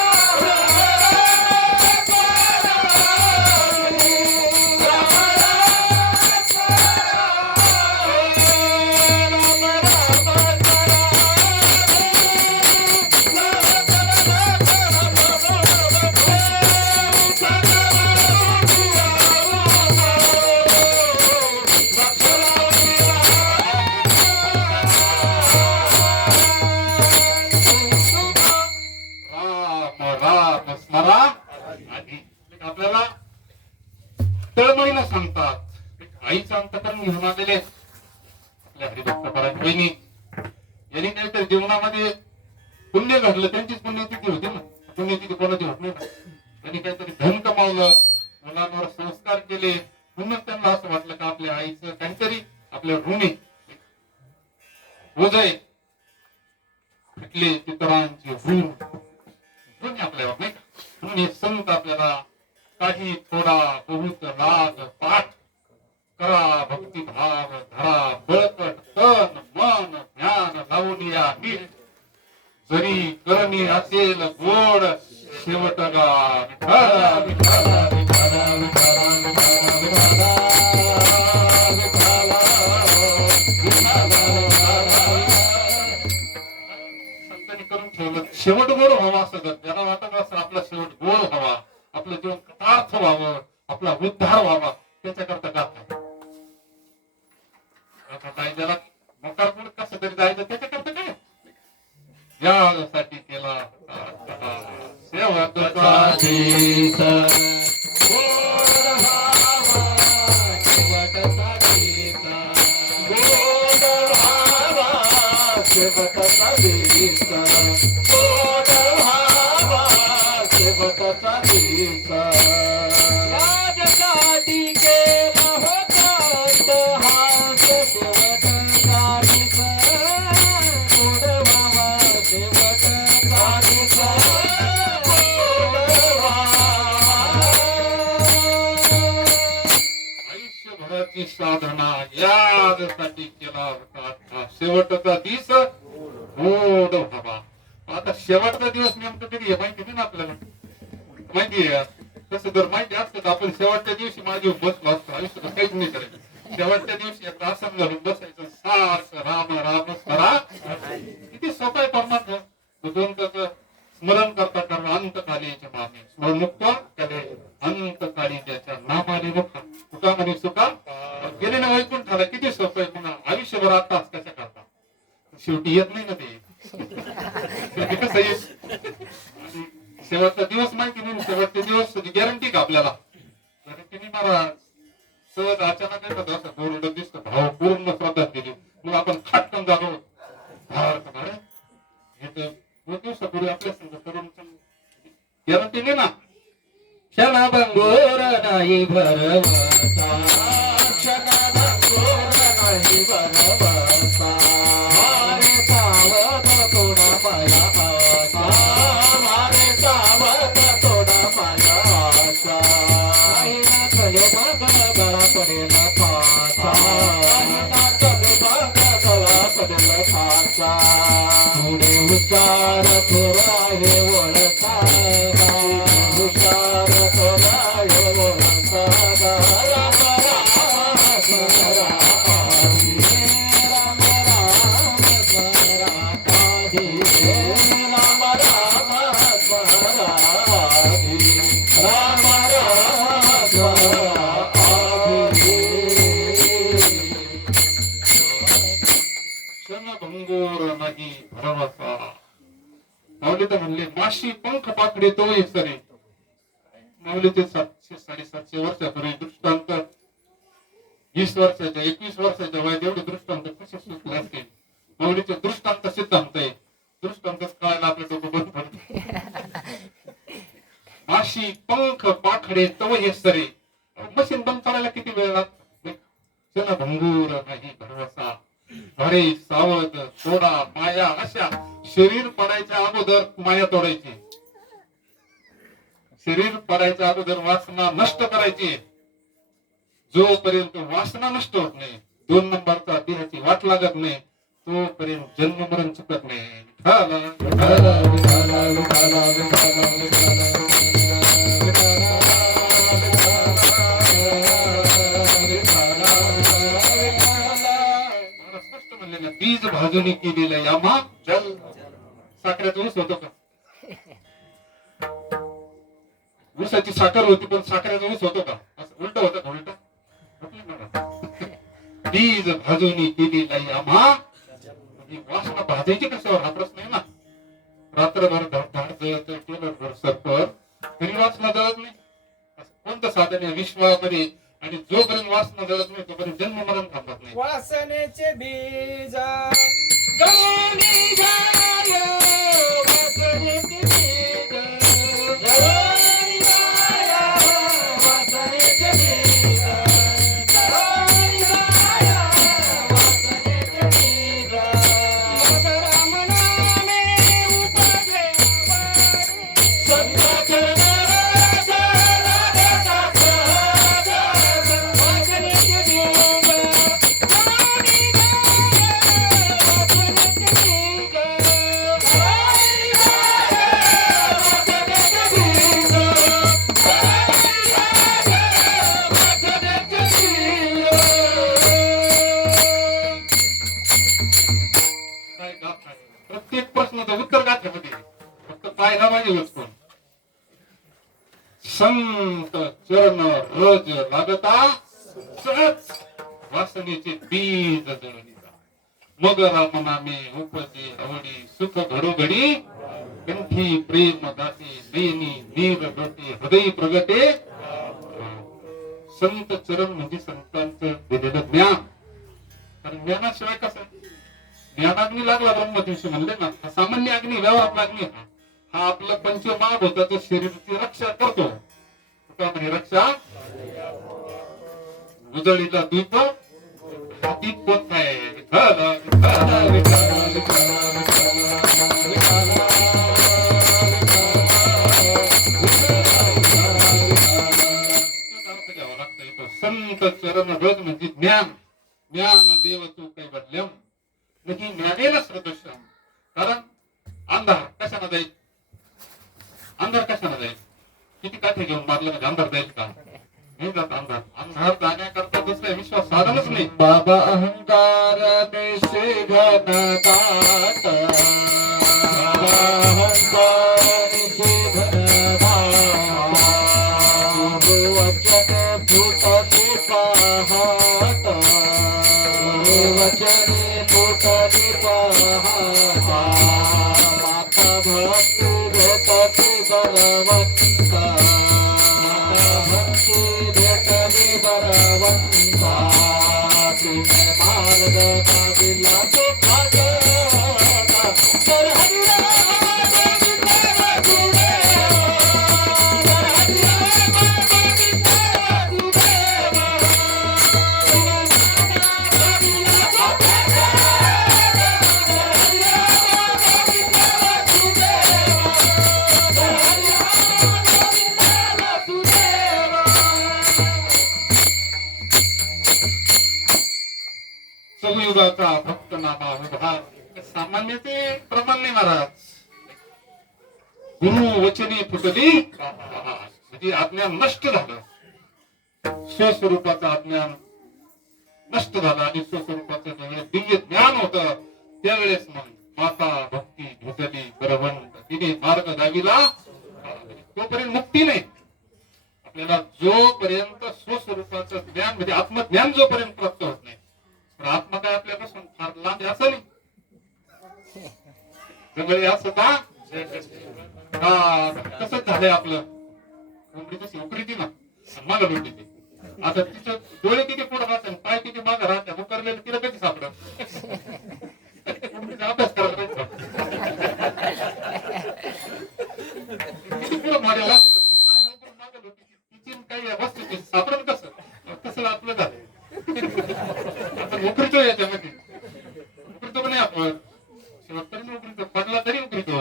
राम राम स्मरा आधी आपल्याला तळमळीला सांगतात आईचं अंतकरण घेऊन आलेले आपल्या हरिभक्त परायण बहिणी यांनी काहीतरी जीवनामध्ये पुण्य घडलं त्यांचीच पुण्यतिथी होती ना पुण्यतिथी कोणाची होत नाही ना त्यांनी काहीतरी धन कमावलं मुलांवर संस्कार केले म्हणून त्यांना असं वाटलं का आपल्या आईचं काहीतरी आपल्या ऋणी ओझ फिटले पितरांचे ऋण आपल्यावर नाही का म्हणून हे संत आपल्याला काही थोडा बहुत राग पाठ करा भक्तिभाव धरा बळकट तन मन ज्ञान लावून या नीट जरी करणी असेल गोड शेवट गा विठ्ठल विठ्ठल विठ्ठल विठ्ठल संतांनी करून ठेवलं शेवट गोड व्हावा असं ज्यांना वाटत असं आपला शेवट गोड व्हावा आपलं जीवन कृतार्थ व्हावं आपला उद्धार व्हावा त्याच्याकरता गात काय ज्याला मोकार पुढे कसं तरी जायचं त्याच्याकरता काय यासाठी केला शेवटचा शेवटचा दिवसा गोड व्हावा शेवटचा दिवसा राजसाठी केला होता हास शेवटचा दिवसा गोड व्हावा शेवटचा दिवसा गोड व्हावा आयुष्यभराची साधना यासाठी केला होता शेवटचा दिवस गोड व्हावा आता शेवटचा दिवस नेमकं कधी हे माहिती नाही ना आपल्याला माहितीये तसं जर माहिती असतं तर आपण शेवटच्या दिवशी माझी बसलो असतो आयुष्यात काहीच नाही करायचं शेवटच्या दिवशी एक आसन घालून बसायचं सारखं राम राम स्मरा किती सोपं आहे परमात्मा भगवंताचं स्मरण करता करता अंतकाली मागे स्मरण मुक्त करे अंतकाली त्याच्या नामाने मुक्त तुका म्हणे सुका गेले ना वैकुंठाला किती सोपं आहे पुन्हा आयुष्यभर आताच कशा करता शेवटी येत नाही ना ते कसं येत शेवटचा दिवस माहिती नाही शेवटचे दिवस गॅरंटी का आपल्याला गॅरंटी नाही महाराज सहज अचानक येतात असं बोर्ड दिसतं भाव पूर्ण श्रद्धा दिली मग आपण खाटकन जातो हे तर दोन दिवसापूर्वी आपल्या संघ करून गॅरंटी नाही ना क्षण भंगोर नाही भरवता क्षण भंगोर नाही भरवता मारे सावध थोडा माया आशा मारे सावध थोडा माया आशा काही ना चले मग गळा पडेल फासा काही ना चले मग गळा पडेल फासा थोडे उच्चार थोडा हे वळता उच्चार थोडा हे वळता राम राम स्मरा राम राम स्मरा राम राम स्मरा राम राम क्षण भंगोर नाही भरवसा माऊली तर म्हणले माशी पंख पाकडे तो सरे माऊलीचे 700-750 वर्षापूर्वी दृष्टांत 20 वर्षाच्या 21 वर्षाच्या वयात एवढे दृष्टांत कसे सुचले असतील माऊलीचे दृष्टांत सिद्धांत आहे दृष्टांतच कळायला आपलं डोकं बंद पडते माशी पंख पाखडे तव हे सरे मशीन बंद करायला किती किती वेळ लागतो क्षणभंगूर नाही भरवसा घरे सावध सोडा माया अशा शरीर पडायच्या अगोदर माया तोडायची शरीर पडायच्या अगोदर वासना नष्ट करायची जोपर्यंत वासना नष्ट होत नाही 2 नंबरचा देहाची वाट लागत नाही तोपर्यंत जन्म मरण चुकत नाही स्पष्ट म्हणले ना बीज भाजून केलेलं यामा जल साखरेचा ऊस होतो का ऊसाची साखर होती पण साखरेचा ऊस होतो का असं उलट होतं का उलट बीज भाजून केलेला यामा वासना भाजायची कशावर हा प्रश्न आहे ना रात्रभर धाड जळत टेलरभर सरपर तरी वासना जळत नाही कोणतं साधन आहे विश्वामध्ये आणि जोपर्यंत वासना जळत नाही तोपर्यंत जन्म मरण थांबत नाही वासनेचे बीज गळून जाय वासनेचे बीज गळून जाय वासनेचे बीज गळून जाय वासनेचे बीज मगर मनाने उपजे संत चरणात राधाचा वासनेचे बीज प्रत्येक प्रश्नाचं उत्तर गाठ्यामध्ये फक्त पायला पाहिजे वचकून संत चरण रज लागता सहज वासनेचे बीज जळणीचा मग रामनामे उपजे आवडी सुख घडोघडी कंठी प्रेम दाते बेनी नीर गटे हृदय प्रगटे संत चरण म्हणजे संतांचं दिलेलं ज्ञान कारण ज्ञानाशिवाय कसं ज्ञानाग्नी लागला ब्रह्मदिवशी म्हणले ना हा सामान्य अग्नी व्यवहार अग्नी हा आपलं पंचमहाभूताचं शरीराची रक्षा करतो म्हणे रक्षा उजळीला द्वीप हाती पोत आहे संत चरण रज म्हणजे ज्ञान ज्ञान देव तू कैवल्यम म्हणजे ज्ञानेला सदृश्यम कारण अंधार कशाला जाईल अंधार कशाला जाईल किती काठे घेऊन मारलं म्हणजे अंधार जाईल का नाही जात अंधार अंधार जाण्याकरता दुसरा विश्वास साधनच नाही बाबा अहंकार निशे घनदाट अहंकार निशे घनदाट वचन फुटते पाहत वचन फुटते पाहत माता भक्ती भेटते बलवंता माता भक्ती भेटते बलवंता तुझे मार्ग काबिला तो खाजता तर सगयुगाचा भक्त नामा उद्धार सामान्य ते प्रमाण नाही महाराज गुरु वचनी फुटली म्हणजे अज्ञान नष्ट झालं स्वस्वरूपाचं अज्ञान नष्ट झालं आणि स्वस्वरूपाचं ज्यावेळेस दिव्य ज्ञान होतं त्यावेळेस मग माता भक्ती भेटली बरवंत तिने मार्ग दाविला तोपर्यंत मुक्ती नाही आपल्याला जोपर्यंत स्वस्वरूपाचं ज्ञान म्हणजे आत्मज्ञान जोपर्यंत प्राप्त होत नाही पण आत्मा काय आपल्यापासून फार लांब आहे असं नाही सगळे असं का तसंच झालंय आपलं कोंबडी कशी उकरी ती ना मागं भेटली ती आता तिचं डोळे किती पुढे राहतात पाय किती मागं राहतात उकरलेलं तिला कधी सापडत कोंबडीचा अभ्यास करायला किती पुढे मारेला पाय मागं लोटी तिची काही वस्तू सापडत कसं कसं आपलं झालं आपण उकरीतो याच्यामध्ये उकरीतो का नाही आपण शेवट तरी उकरीतो पडला तरी उकरीतो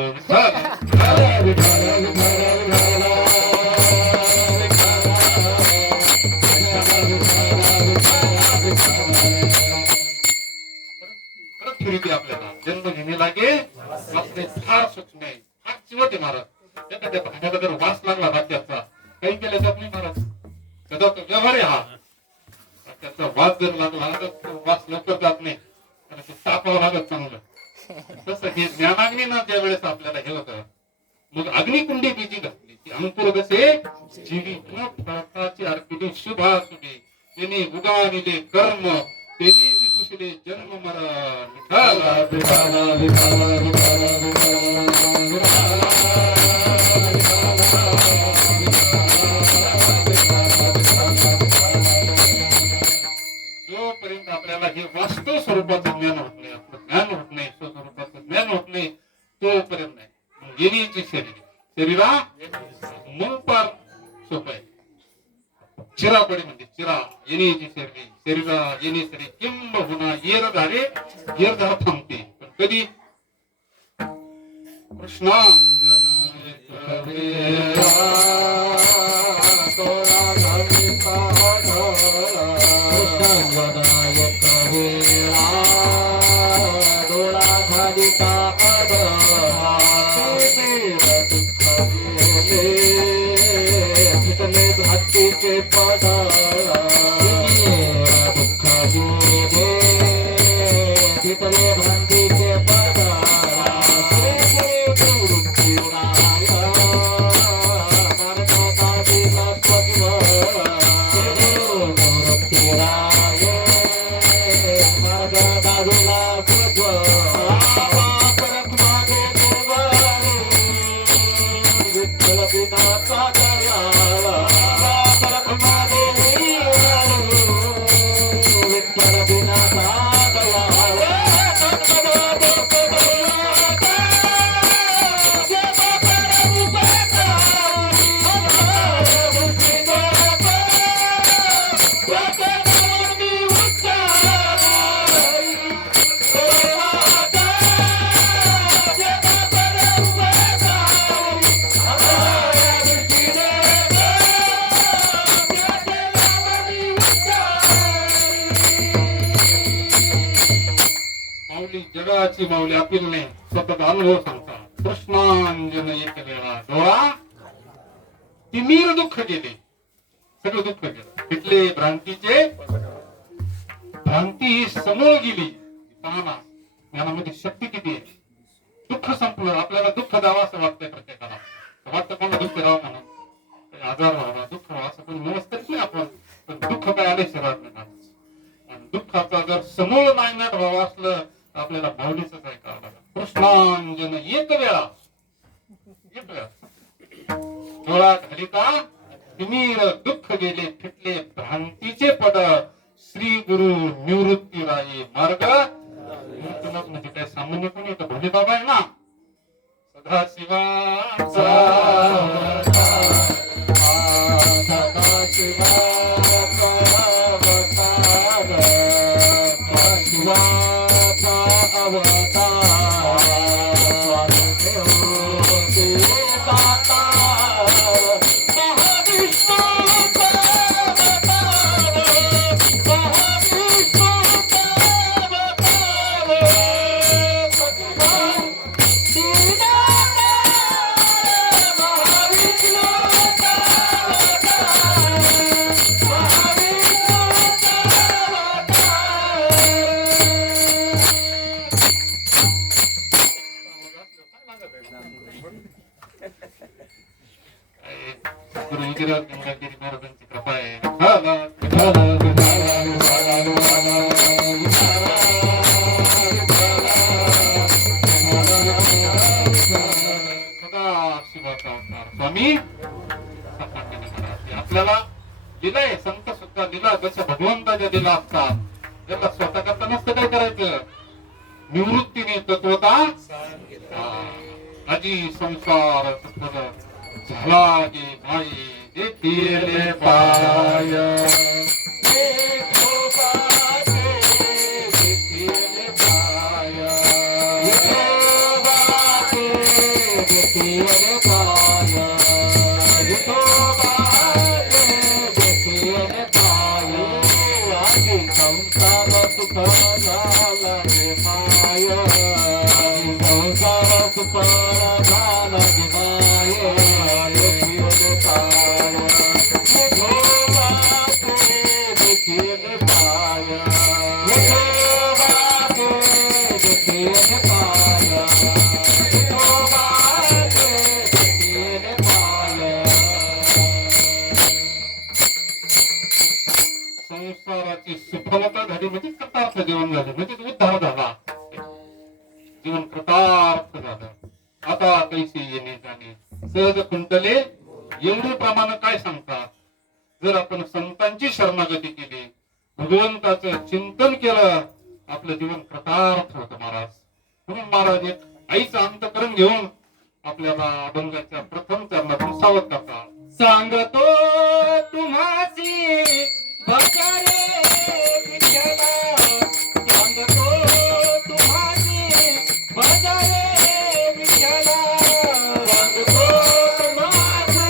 परत फिरते आपल्याला जन्म घेणे लागे आपले फार सूक्ष्म आहे फार चिवटे महाराज एखाद्या भाज्याला जर वास लागला वाक्याचा काही केलं जात नाही महाराज कदा तो व्यवहार आहे हा त्याचा वास जर लागला तर तो वास लवकर जात नाही आणि ते तापावं लागत चांगलं तसं हे ज्ञानाग्नी ना ज्या वेळेस आपल्याला हे होतं मग अग्निकुंडी बीजी घातली ती अंकुर कसे जीवी फळाची अर्पिली शुभा शुभे त्यांनी उगाविले कर्म तेनीची पुसले जन्म मरण विठाला विठाला विठाला जोपर्यंत आपल्याला हे वास्तव स्वरूपाचं ज्ञान होत नाही आपलं ज्ञान होत नाही स्वस्वरूपाचं ज्ञान होत नाही तोपर्यंत नाही येण्याची शरीरा मग फार सोपं आहे चिरापडी म्हणजे चिरा येण्याची शरीरा येणे शरीर किंब होणा येर धारे येर धार थांबते पण कधी कृष्णांजन के पदा दुख जोगे जितने भ्रांति के पदा जगाची माऊली अपील नाही स्वतःचा अनुभव सांगता कृष्णांजन एक वेळा डोळा तिमीर दुःख गेले सगळं दुःख गेलं तिथले भ्रांतीचे भ्रांती समोर गेली पाहना ज्ञानामध्ये शक्ती किती आहे दुःख संपलं आपल्याला दुःख द्यावं असं वाटतंय प्रत्येकाला वाटतं कोणा दुःख द्यावं म्हणून आजार व्हावा दुःख व्हावं असं पण व्यवस्थित नाही आपण पण दुःख काय आले शरीरात नाही आणि दुःखाचा जर समूळ नायनाट व्हावं असलं आपल्याला माऊलीच ऐकावं लागेल कृष्णांजन एक वेळा डोळा घालिता तिमीर दुःख गेले फिटले भ्रांतीचे पड श्री गुरु निवृत्ती राये मार्ग म्हणजे काय सामान्य कोणी होतं भोले बाबा आहे ना सदा शिवाचा महाराजांची कृपा आहे स्वामी आपल्याला दिलंय संत सुद्धा दिला जसं भगवंताच्या दिला असतात त्याला स्वतः करता नसतं काय करायचं निवृत्तीने तत्वता आजी संसार झाला गे माई जे पाय विठोबाचे विठीले पाया विठोबाचे विठीले पाया विठोबाचे विठीले पाया आधी संसार सुख झाला रे माया आधी संसार सुख झाला रे माया विठीले पाया विठोबाचे विठीले पाया विठोबाचे विठीले पाया विठोबाचे विठीले पाया संसाराची सफलता झाली म्हणजे कृतार्थ जीवन झालं म्हणजे उद्धार झाला जीवन कृतार्थ झालं आता कैसे येणे जाणे सहज कुंतले एवढे प्रमाण काय सांगतात जर आपण संतांची शरणागती केली भगवंताचं चिंतन केलं आपलं जीवन कृतार्थ होतं महाराज म्हणून महाराज एक आईचं अंतकरण घेऊन आपल्याला अभंगाच्या प्रथम चरणातून सावध करतात सांगतो तुम्हासी भजरे विठ्ठला सांगतो तुम्हासी भजरे विठ्ठला सांगतो तुम्हासी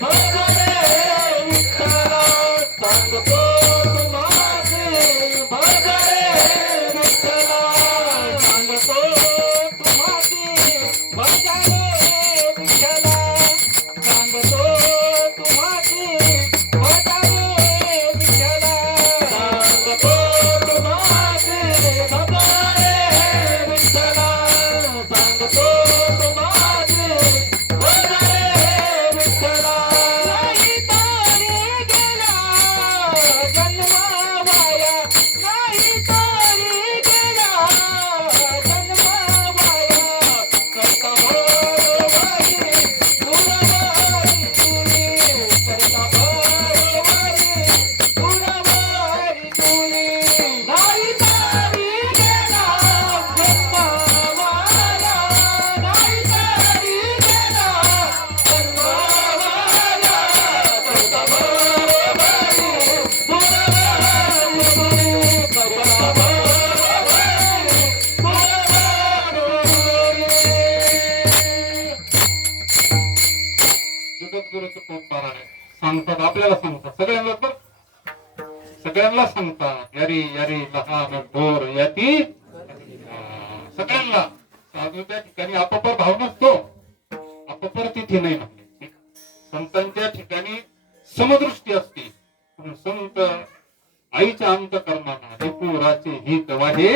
भजरे विठ्ठला सांगतो तुम्हासी भजरे विठ्ठला सांगतो तुम्हासी भजरे विठ्ठला सांगतो तुम्हासी भजरे विठ्ठला सांगतो तुम्हासी भजरे विठ्ठला सांगतो तुम्हासी भजरे विठ्ठला नाही तरी गेला जन्म वाया नाही तरी गेला जन्म वाया करता बरोबरी दुरावारी तुली करता बरोबरी दुरावारी तुली नाही तरी गेला जन्म वाया नाही तरी गेला जन्म वाया करता बरोबरी दुरावारी तुली करता बरोबरी दुरावारी जगद्गुरूचं खूप सारा आहे सांगतात आपल्याला सांगतात सगळ्यांना तर सगळ्यांना सांगतात यारी यारी लहान थोर याती सगळ्यांना साधू त्या ठिकाणी अपपर भाव नसतो अपपर तिथे नाही म्हणले संतांच्या ठिकाणी समदृष्टी असते पण संत आईच्या अंतकरणाला हे पुराचे हित वाहे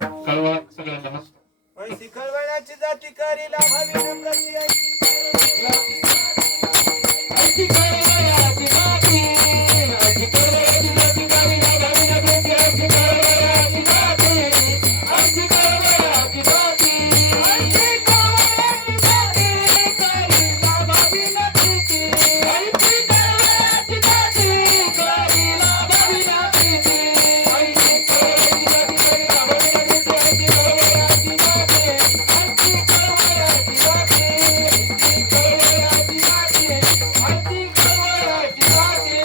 कळवा सगळ्यांना नसतं पैसी कळवण्याची जाती करी लाभावी नम्रती ऐशी अशी कळवयाची जाती अशी कळवयाची जाती करी लाभावी नम्रती अशी कळवयाची जाती अशी कळवयाची जाती अशी कळवयाची जाती करी लाभावी नम्रती अशी कळवयाची जाती करी लाभावी नम्रती अशी कळवयाची जाती करी लाभावी नम्रती अशी कळवयाची जाती अशी कळवयाची जाती अशी कळवयाची जाती अशी कळवयाची जाती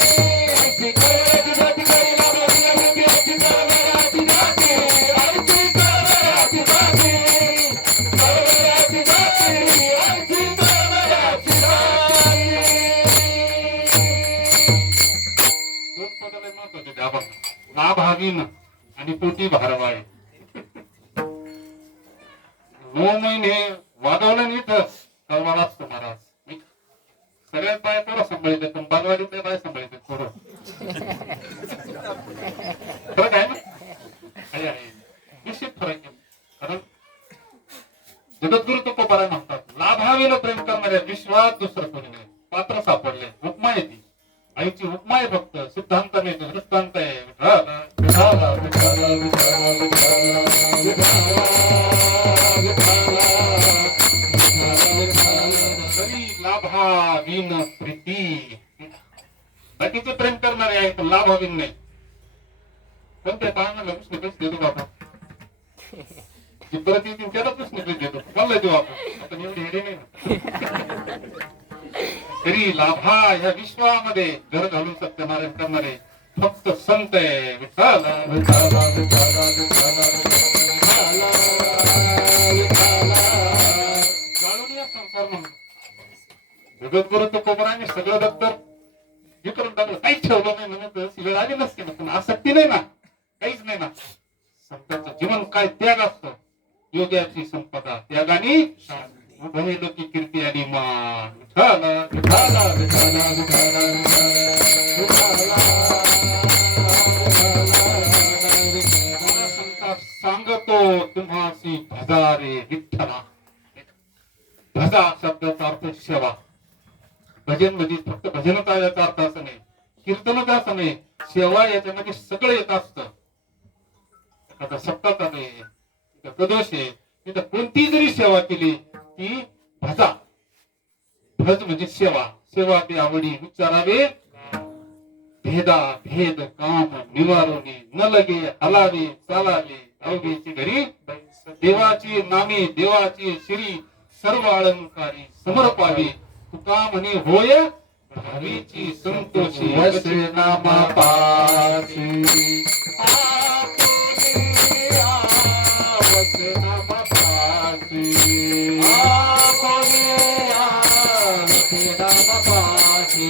अशी कळवयाची जाती करी लाभावी नम्रती अशी कळवयाची जाती अशी कळवयाची जाती कळवयाची जाती अशी कळवयाची जाती दोन पदाला महत्वाचे ते आपण लाभावीन आणि पोटी भारवाय 9 महिने वादवलं नाही तर कळवाला असतो महाराज सगळ्यात बाय पोरं सांभाळते पण बालवाडीतल्या बाय सांभाळते पोरं फरक आहे ना आहे निश्चित फरक आहे कारण जगद्गुरु तुकोबाराय म्हणतात लाभावीला प्रेम करणाऱ्या विश्वात दुसरं कोणी नाही पात्र सापडले उपमा आहे ती आईची उपमा आहे फक्त सिद्धांत नाही तो दृष्टांत आहे विठाला, विठाला, विठाला, विठाला, विठाला, विठाला, विठाला, तरी लाभावीन प्रीती बाकीचे प्रेम करणारे आहे पण लाभावीन नाही कोणत्या पाहण्याला कृष्ण पैसे देतो बाबा जी परत येतील त्याला कृष्ण पैसे देतो मला देऊ आपण एवढी हेडी नाही ना तरी लाभा ह्या विश्वामध्ये घर घालून सत्यनारायण करणारे फक्त संत आहे. विठ्ठल विठ्ठला विठ्ठला विठ्ठला विठ्ठला विठ्ठला जाणून या संसार म्हणून जगद्गुरु तुकोबराने सगळं दप्तर हे करून टाकलं, काहीच ठेवलं नाही म्हणत वेळ आली नसते ना. पण आसक्ती नाही ना, काहीच नाही ना. संतांचं जीवन काय त्याग असतं. योग्याची संपदा त्यागाने लोकी कीर्ती आणि मान. विठ्ठल विठ्ठला विठ्ठला विठ्ठला विठ्ठला मला संत सांगतो तुम्हासी भजा रे विठ्ठला. भजा शब्दाचा अर्थ सेवा. भजन म्हणजे फक्त भजनच याचा अर्थ असं नाही, कीर्तनच असं नाही, सेवा याच्यामध्ये सगळं येत असतं. एखादा सप्ताह आहे, प्रदोष आहे, तिथं कोणती जरी सेवा केली ती भजा. भज म्हणजे सेवा. सेवा ते आवडी उच्चारावे भेदा भेद काम निवारोनी न लगे हलावे चालावे अवघेची घरी देवाची नामे देवाची श्री सर्व अलंकारी समर्पावी. तुका म्हणे होय भावीची संतोषी वसे नामा पासी वसे नामा पासी वसे नामा पासी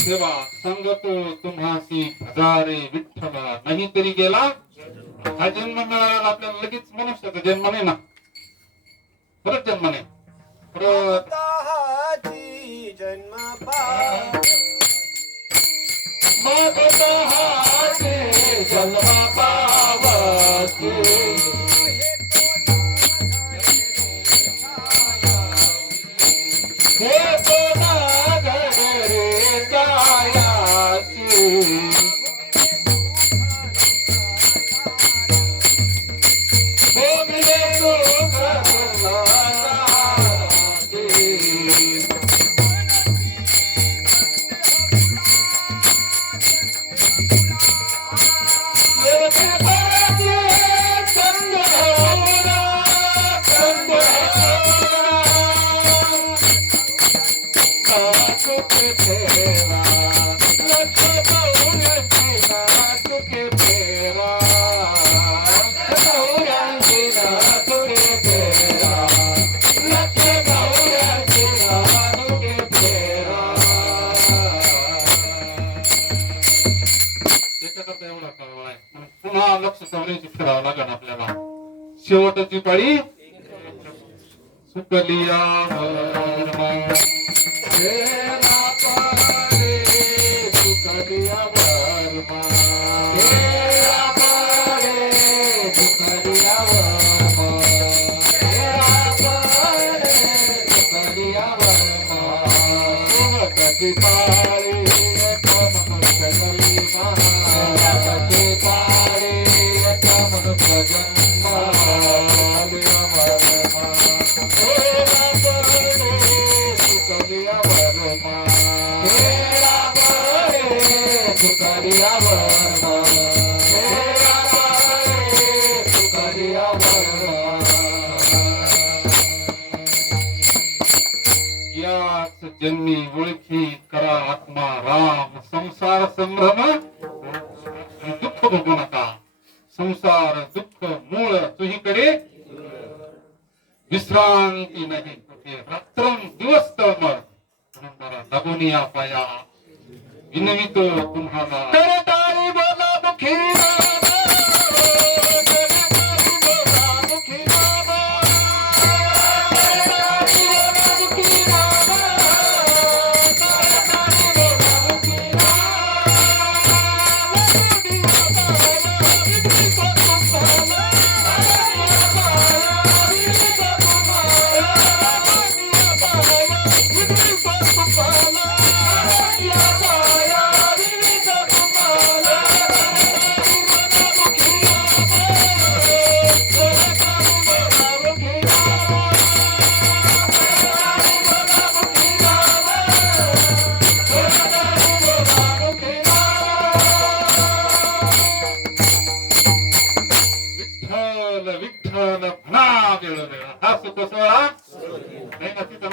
सेवा संगतो तुम्हासी भजारे विठ्ठला. नाही तरी गेला हा जन्म मिळाला आपल्याला लगेच मनुष्याचा जन्म नाही ना, परत जन्म नाही. परत ताहाची जन्म पाव जन्म पावसी हे कोणा घरे जायासी भोगले सुख सुखासी त्याच्याकरता एवढा कळवळा आहे. पुन्हा लक्ष सवरेची फिरावं लागेल आपल्याला. शेवटची पाळी सुकलिया याच जन्मी ओळखी करा आत्मा राम. संसार संभ्रम दुःख भोगू नका. संसार दुःख मूळ तुझीकडे विश्रांती नाही. रात्रं दिवस तळमळ म्हणून मला लागून या पाया विनवितो तुम्हाला. करताळी बोला दुखी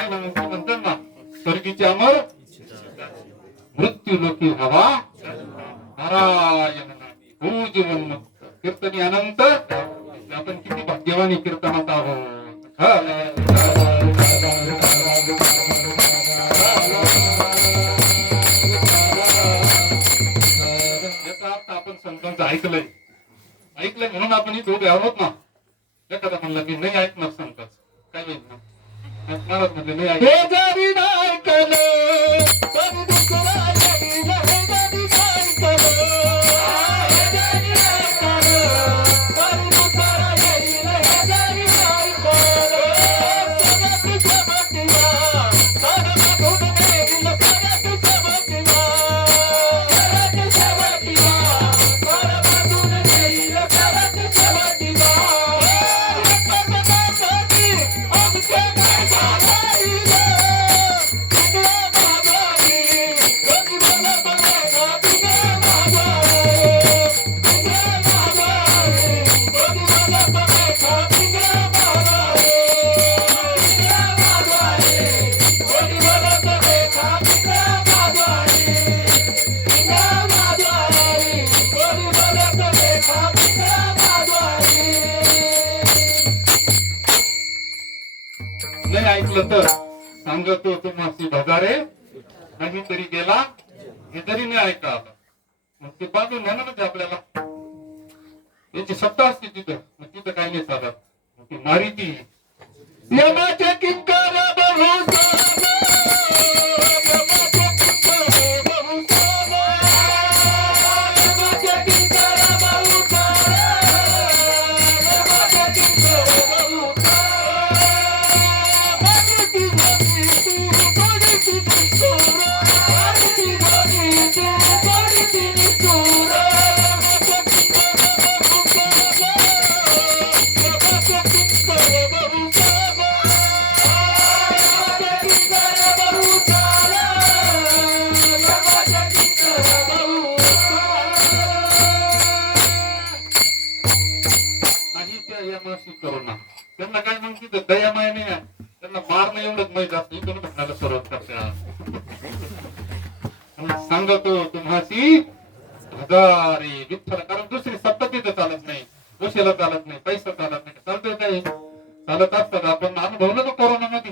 काय म्हणतात ना, स्वर्गीचे अमर मृत्यू लोकी हवा नारायण नामी हो जीवन मुक्त कीर्तनी अनंत. आपण किती भाग्यवानी कीर्तनात आहोत. याचा अर्थ आपण संतांचं ऐकलंय म्हणून आपण इथे उभे आहोत ना. एखादा म्हणलं मी नाही ऐकणार संतांच काय होईल ना. महाराज म्हणले नाही ऐकलं. हे जरी नाही ऐकलं तरी दुसरा येईल, हे जरी नाही ऐकलं, हे जरी नाही ऐकलं तरी दुसरा येईल, हे जरी नाही ऐकलं. सगळं तुझ्या मातीला, सगळं येईल, सगळं तुझ्या मातीला, सगळं तुझ्या मातीला, सगळं येईल, सगळं तुझ्या मातीला. नाही ऐकलं तर सांगतो तुम्हासी भजारे नाही तरी गेला हे तरी नाही ऐका आलं. मग ते बाजू नेणार ते आपल्याला याची सत्ता असते तिथं. मग तिथं काही नाही चालत. मग ती मारी ती यमाचे किंकर बहुसामा, यमाचे किंकर बहुसामा, यमाचे किंकर बहुसामा, यमाचे किंकर बहुसामा. भगती भगती भगती निष्ठुर, भगती भगती भगती निष्ठुर. यमाचे किंकर बहुसामा, यमाचे किंकर बहुसामा. नाही त्या यमाशी करुणा. त्यांना काय म्हणते तर दयामाय नाही आहे. त्यांना मारणं एवढंच माहित असतं. इकडून म्हणायला सुरुवात करतात. सांगतो तुम्हासी भजारे विठ्ठल. कारण दुसरी सत्ता तिथं चालत नाही, गोष्टीला चालत नाही, पैसा चालत नाही. चालतोय काय चालत असतात. आपण अनुभवलं ना कोरोनामध्ये.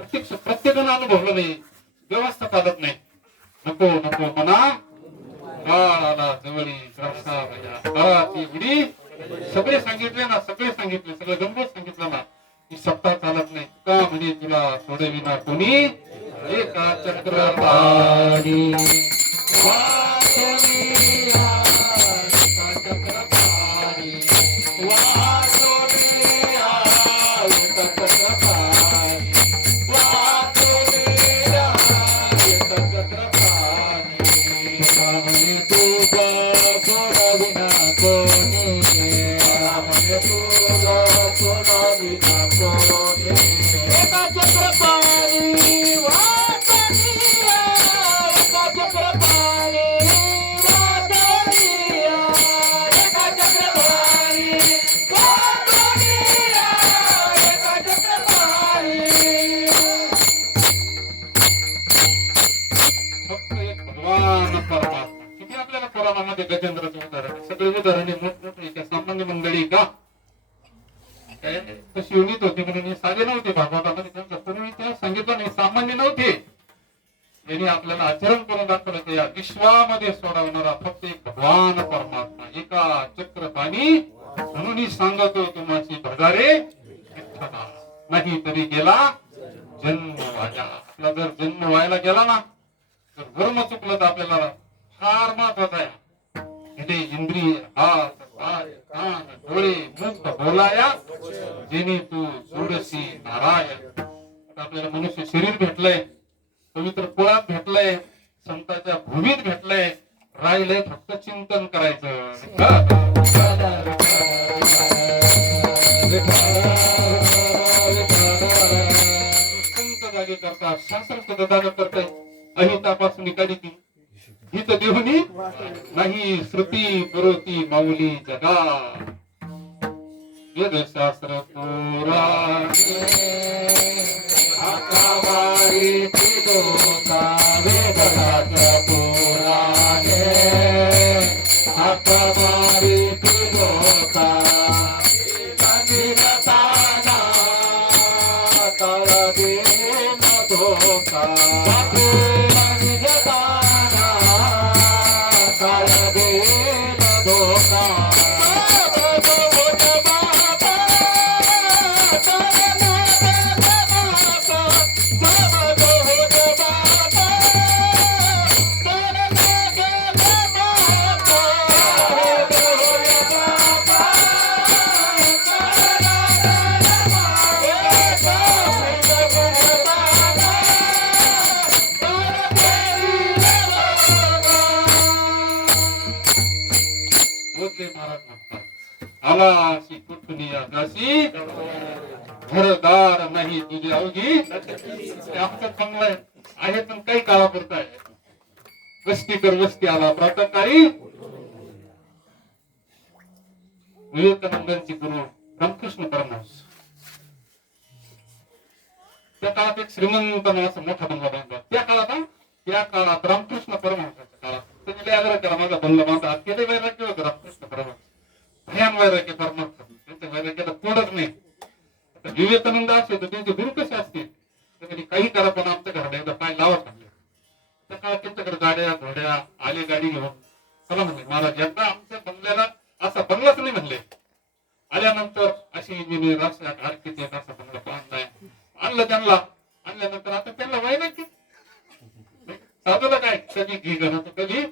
प्रत्येकानं अनुभवलं नाही. व्यवस्था चालत नाही. नको नको म्हणा काळाला जवळी ती उडी सगळे सांगितले ना, सगळे सांगितले, सगळं गंभीर सांगितलं ना. ही सत्ता चालत नाही. का म्हणे तुला सोडविना कोणी एका चक्रपाणी गजेंद्रचं उदाहरण सगळे उदाहरण मोठमोठे सामान्य मंडळी का तशी युनित होती म्हणून हे साधे नव्हते. भागवतामध्ये त्यांचा पूर्वी इतिहास सांगितलं नाही, सामान्य नव्हते. यांनी आपल्याला आचरण करून दाखवलं की या विश्वामध्ये सोडवणारा फक्त एक भगवान परमात्मा एका चक्रपाणी. म्हणून ही सांगतो तुम्हाची भजारे विठ्ठला नाही तरी गेला जन्म व्हायला. आपला जर जन्म व्हायला गेला ना तर धर्म चुकलं तर आपल्याला फार महत्वाचं आहे. इथे इंद्रिय हात पाय कान डोळे मुख बोलाया जेणे तू सोडसी नारायण. आपल्याला मनुष्य शरीर भेटलंय, पवित्र कुळात भेटलंय, संतांच्या भूमीत भेटलंय. राहिलंय फक्त चिंतन करायचं. संत जागे करतात, शास्त्र सुद्धा जागा करताय. अहितापासून निकाली ती हित देहुनी नाही श्रुती पुरोती माऊली जगा. वेदशास्त्र पुराणे अकबारी तिलोका वेदशास्त्र पुराणे अकबारी तिलोका निरताना तळदीन धोका निरताना तळदीन धोका आला अशी कुठली आकाशी घरदार नाही तुझी अवघी आमचं चांगलं आहे पण काही काळापुरता आहे वस्ती कर वस्ती आला प्रातःकाळी विवेकानंदांची गुरु रामकृष्ण परमहंस त्या काळात एक श्रीमंत असा मोठा बंगला बांधला त्या काळात रामकृष्ण परमहंसाच्या काळात त्यांनी लय आग्रह केला माझा बंगला बांधा आज केले वैराग्य होतं रामकृष्ण परमहंस भयान वैराग्य परमार्थ त्यांच्या वैराग्याला तोडच नाही विवेकानंद असे तर त्यांचे गुरु कसे असतील त्यांनी काही करा पण आमच्या घराला एकदा पाय लावा सांगले त्या काळात त्यांच्याकडे गाड्या घोड्या आले गाडी घेऊन चला म्हणले महाराज एकदा आमच्या बंगल्याला असा बंगलाच नाही म्हणले आल्यानंतर अशी इंजिनियर असे आर्किटेक्ट असा बंगला बांधलाय आणलं त्यांना आणल्यानंतर आता त्यांना वैराग्य साधूला काय कधी घी घरात कधी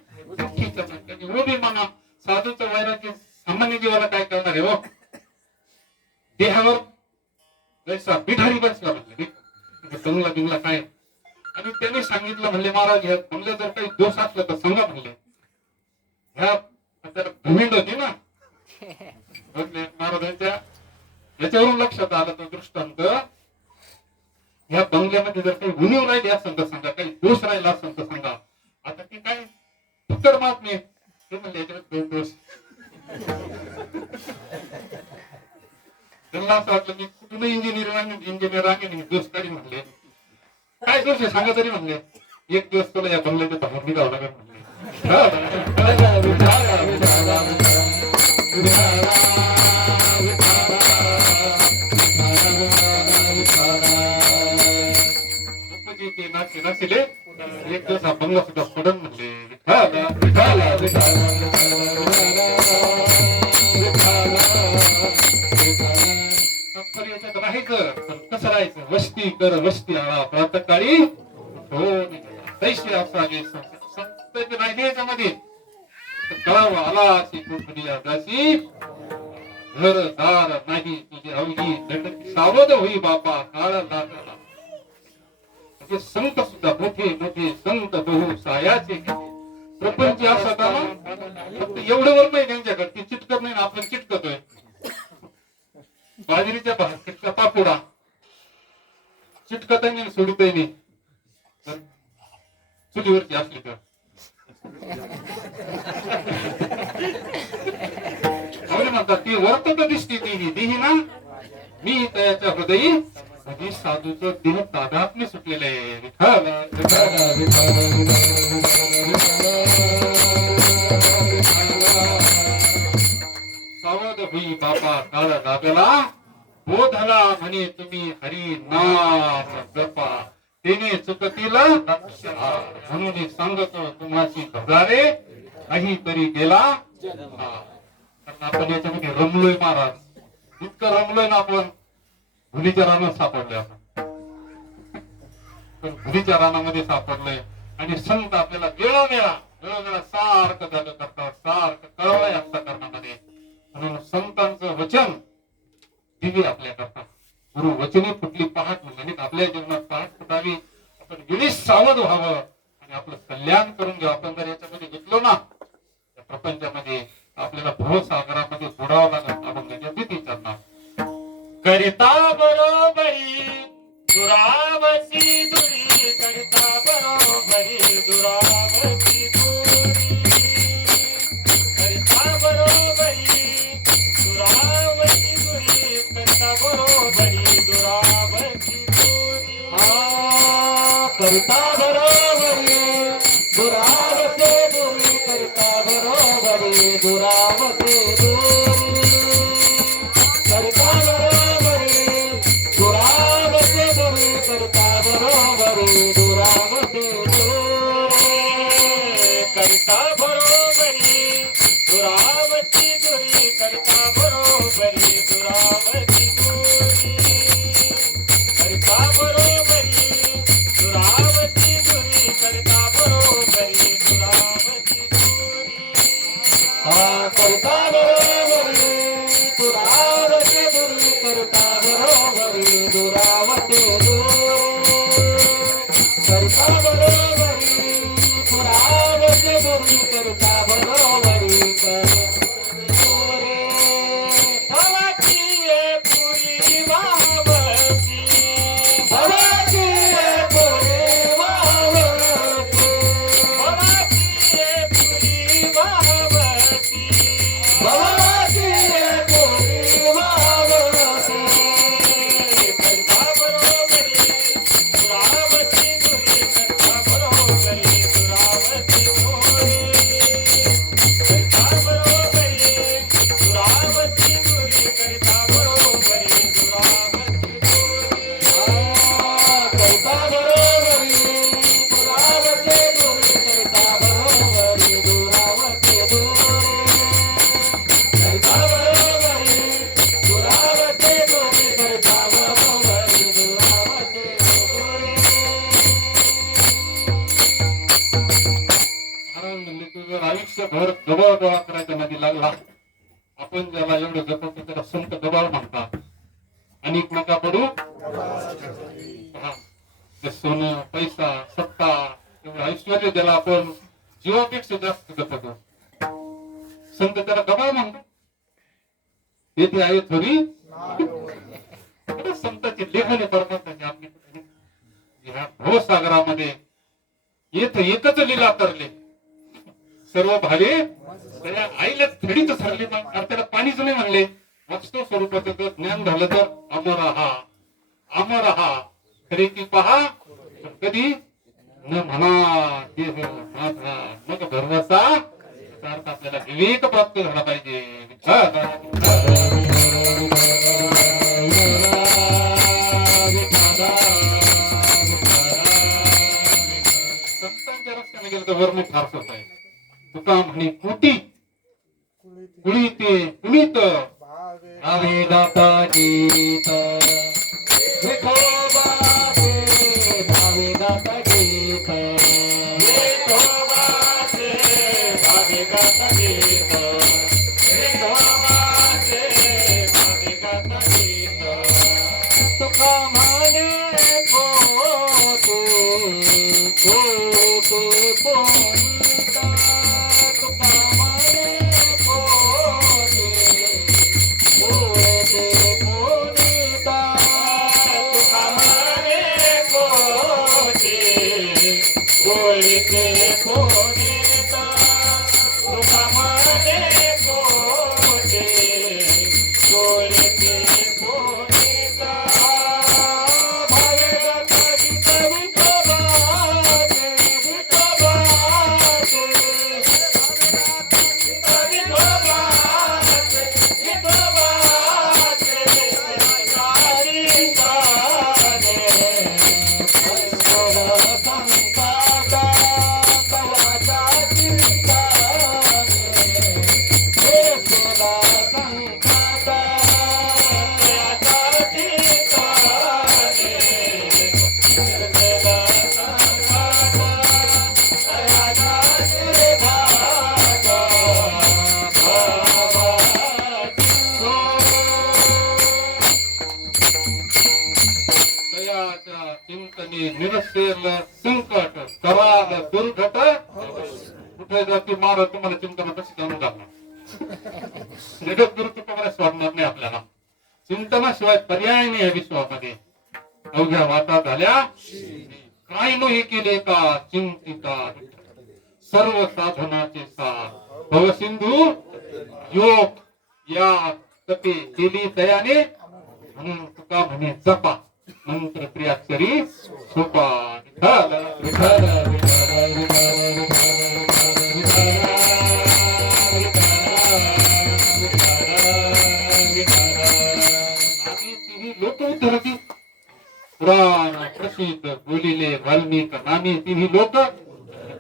कधी उभी म्हणा साधूचं वैराग्य सामान्य जीवाला काय करणार आहे हो देहावर जैसा बिढारी बसला म्हणले बंगला बिंगला काय आणि त्यांनी सांगितलं म्हणले महाराज ह्या बंगल्यात जर काही दोष असला तर सांगा म्हणले ह्या त्याला भूमिंड होती ना महाराजांच्या याच्यावरून लक्षात आलं तो दृष्टांत ह्या बंगल्यामध्ये जर काही उणीव राहिली असेल तर सांगा काही दोष राहिला असेल तर सांगा आता ते काय उत्तर मात नाही ते म्हणले याच्यात दोन दोष त्यांना असं वाटलं मी कुठून इंजिनियर आहे दोष काढी म्हणले काय दोष आहे सांगा तरी म्हणले एक दिवस तुला या बंगल्याच्या बाहेर निघावं लागेल म्हणले नाशिले एक दिवस हा बंगला सुद्धा पडन म्हणले राहायचं पण कसं राहायचं वस्ती कर वस्ती आळा प्रातःकाळी हो दैशी असावे संत नाही याच्यामध्ये कळावं आला अशी कुठली आकाशी घरदार नाही तुझी अवघी सावध होई बापा काळ लागला संत सुद्धा मोठे मोठे संत बहु सायाचे प्रपंच असं का फक्त एवढं वर नाही त्यांच्याकडे ती चिटकत नाही आपण चिटकतोय बाजरीच्या भाकरीचा पापुडा चिटकत नाही सोडितही नाही चुलीवरची असली तर म्हणतात ती वर्तक दिसते ती ना मी त्याच्या हृदयी कधी साधूचं देह ताब्यात मी सुटलेलं आहे सावध होई बापा काळ लागला बोधला म्हणे तुम्ही हरी नाम जपा तेने चुकतील म्हणून सांगतो तुम्हाशी घबरावे काही तरी गेला कारण आपण याच्यामध्ये रमलोय महाराज इतकं रमलोय ना आपण भुलीच्या रानात सापडलोय आपण पण भुलीच्या रानामध्ये सापडलोय आणि संत आपल्याला वेळोवेळा सारखं झालं करतात सारखं कळवलंय आपल्या कर्णामध्ये म्हणून संतांचं वचन दिवे आपल्या करतात गुरु वचनी फुटली पहाट म्हणजे आपल्या जीवनात पहाट फुटावी आपण विनिश सावध व्हावं आणि आपलं कल्याण करून घ्यावं आपण जर याच्यामध्ये घेतलो ना त्या प्रपंचामध्ये आपल्याला भवसागरामध्ये बुडावं लागत आपण त्याच्या भीती करणार करिता बरोबरी दुरावसी दुरी करिता बरोबरी दुरावसी दुरी करिता बरोबरी दुरावसी दुरी करता बरोबरी दुरावते दूरी करता बरोबरी दुरावते दूरी करता बरोबरी दुरावते दूरी करता बरोबरी दुरावते दूरी करता बरोबरी दुरावती दुरी करता बरोबरी दुरावती दुरी करता बरोबरी दुरावती दुरी करता बरोबरी दुरावती दुरी करता बरोबरी दुरावते दूरी करता बरोबरी दुरावते दूरी करता बरोबरी दुरावते दूरी करता बरोबरी भवाची पुरी वावती भवाची पुरी वावती भवाची पुरी वावती भवाची पुरी वावती करता बरोबरी दुरावती दुरी करता बरोबरी दुरावती दुरी करता बरोबरी दुरावती दुरी करता बरोबरी दुरावती दुरी करता बरोबरी दुरावते दूरी करता बरोबरी दुरावते दूरी करता बरोबरी दुरावते दूरी करता बरोबरी दुरावते दूरी महाराज म्हणले तू जर आयुष्यभर दबाव करायच्या मध्ये लागला आपण ज्याला एवढं जपतो त्याला संत दबाव म्हणतात आणि नका पडू पहा, ते सोनं पैसा सत्ता एवढं ऐश्वर्य ज्याला आपण जीवापेक्षा जास्त जपतो संत त्याला दबाव म्हणतो येथे आहे थोडी संताची लेखन परमात्म्याची आपली ह्या भवसागरामध्ये येथ एकच लीला तरले सर्व भाले त्याच्या आईला थडीच सरले मग त्याला पाणीच नाही म्हणले वास्तव स्वरूपाचं जर ज्ञान झालं तर अमर हा खरे की पहा पण कधी न म्हणा ते मग भरवसा याचा अर्थ आपल्याला विवेक प्राप्त झाला पाहिजे संतांच्या रस्त्याने गेलं तर वर्णन फारसच आहे तुका म्हणे कुटी कुळीते कुणीत आवे दाता गीत विठोबा दे आवे दाता गीत विठोबा से भावे गाता गीत विठोबा से भावे गाता गीत तुका माने कोते कोणता तुका माने कोते कोणता तुका माने कोटी बोलते कोणीता तुका माने कोटी बोलते कोणीता भावे दाता गीत विठोबा दे विठोबा दे दयाच्या चिंतनी निरसेल संकट कराल दुर्घट कुठे जाती मार तुम्हाला चिंतन कशी जाणून टाकणार निरस गुरु तुम्हाला स्वाडणार नाही आपल्याला चिंतनाशिवाय पर्याय नाही या विश्वामध्ये अवघ्या वाटा झाल्या काय न हे केले का चिंतिता सर्व साधनाचे सार भवसिंधू योग या तपे केली दयाने म्हणून तुका म्हणे जपा मंत्र त्रिअक्षरी सोपा विठ्ठल लोक उद्धरती पुराण प्रसिद्ध बोलिले वाल्मिक नामी ती लोक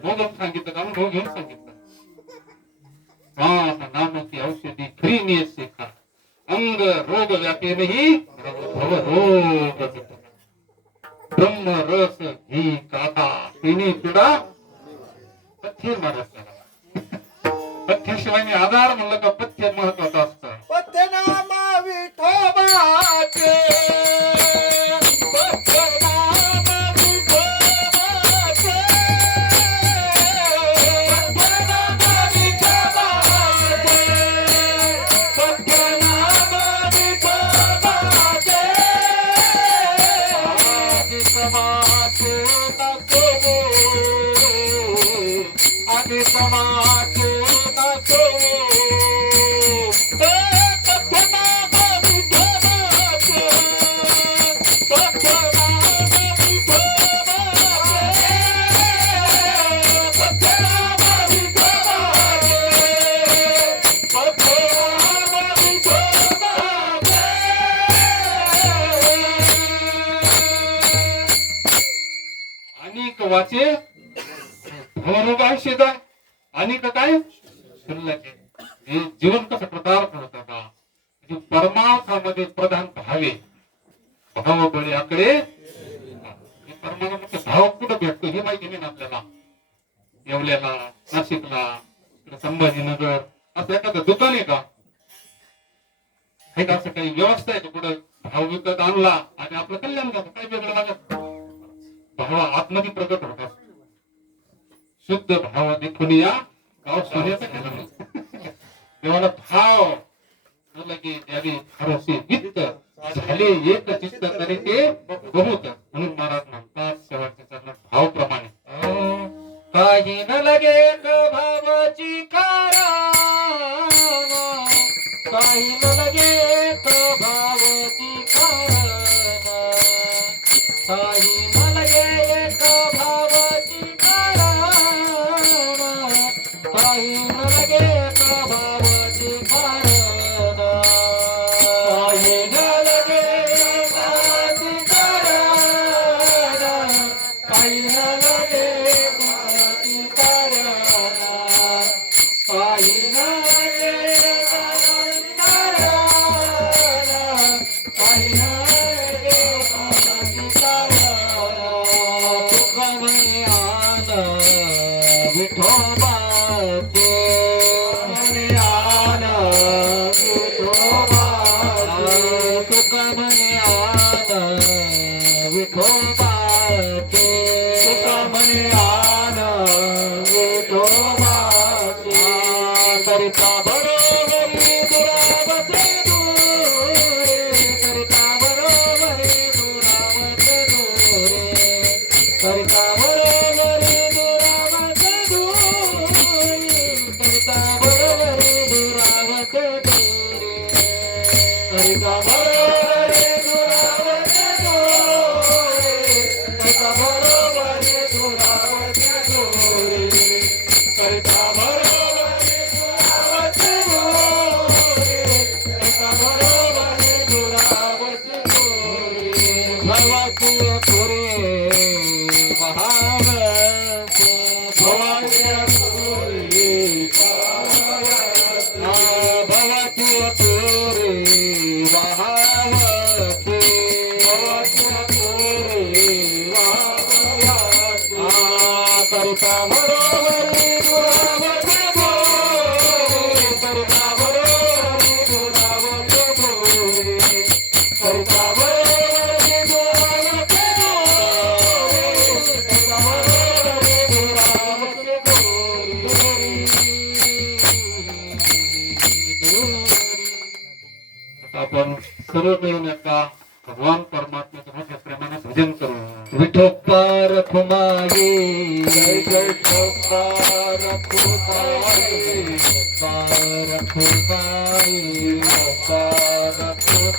बोलून सांगितलं अनुभव घेऊन सांगितलं नामची औषधी खरी नियत खा अंग रोग व्यापे नाही भव रोग ब्रह्म रस ही काथा तिने पिढा पथ्य महाराज पथ्याशिवाय आधार म्हणलं का पथ्य महत्वाचं असतं पथ्यनामा विठोबाचे पथ्यनामा विठोबाचे पथ्यनामा विठोबाचे पथ्यनामा विठोबाचे आदि समाचे नसो आदि समाचे नसो वाचे भवरोगाय शेजाय आणि काय शिल्लके हे जीवन कसं पदार्थ होता का परमार्थामध्ये प्रधान भावे भाव बळ्याकडे परमार्थामध्ये भाव कुठं भेटतो हे माहिती नाही ना आपल्याला येवल्याला नाशिकला संभाजीनगर असं एखादं दुकान आहे का असं काही व्यवस्था आहे का कुठं भाव विकत आणला आणि आपलं कल्याण झालं काय वेगळं लागत भाव आतमध्ये प्रकट होतात शुद्ध भाव देखून या गाव सोन्याचा केला देवाला भाव की द्यावी हरसे वित्त झाले एक चित्त तरी ते बहुत म्हणून महाराज म्हणतात शेवटच्या चरणात भाव प्रमाणे काही न लगे भावाची कारण काही न लगे भावाची कारण काही न लगे भावाची कारण काही न लगे भावाची कारण काही न लगे भावाची कारण काही न लगे भावाची कारण काही न लगे भावाची कारण काही न लगे भावाची कारण तुका म्हणे आन विठोबाचे म्हणे आन विठोबाचे तुका म्हणे आन विठोबाचे तुका म्हणे आन विठोबाचे करिता बरोबरी दुरावते दूरे करिता बरोबरी दुरावते दूरे करिता बरोबरी दुरावते दूरे करिता बरोबरी दुरावते दूरे करिता बरोबरी दुरावते दूरे करिता बरोबरी दुरावते दूरे करिता बरोबरी दुरावते दूरे करिता बरोबरी दुरावते दूरे भगवती पुरे महावते भवानी पुरे भगवती पुरे महावते भगवती पुरे महावते करिता बरोबरी दुरावते दूरे करिता बरोबरी दुरावते दूरे करिता बरोबरी दुरावते दूरे करिता बरोबरी दुरावते दूरे आपण सर्व मिळून एका भगवान परमात्म्याचं मोठ्या प्रेमाने भजन करू विठोबा रखुमाई जय जय विठोबा रखुमाई विठोबा रखुमाई विठोबा रखुमाई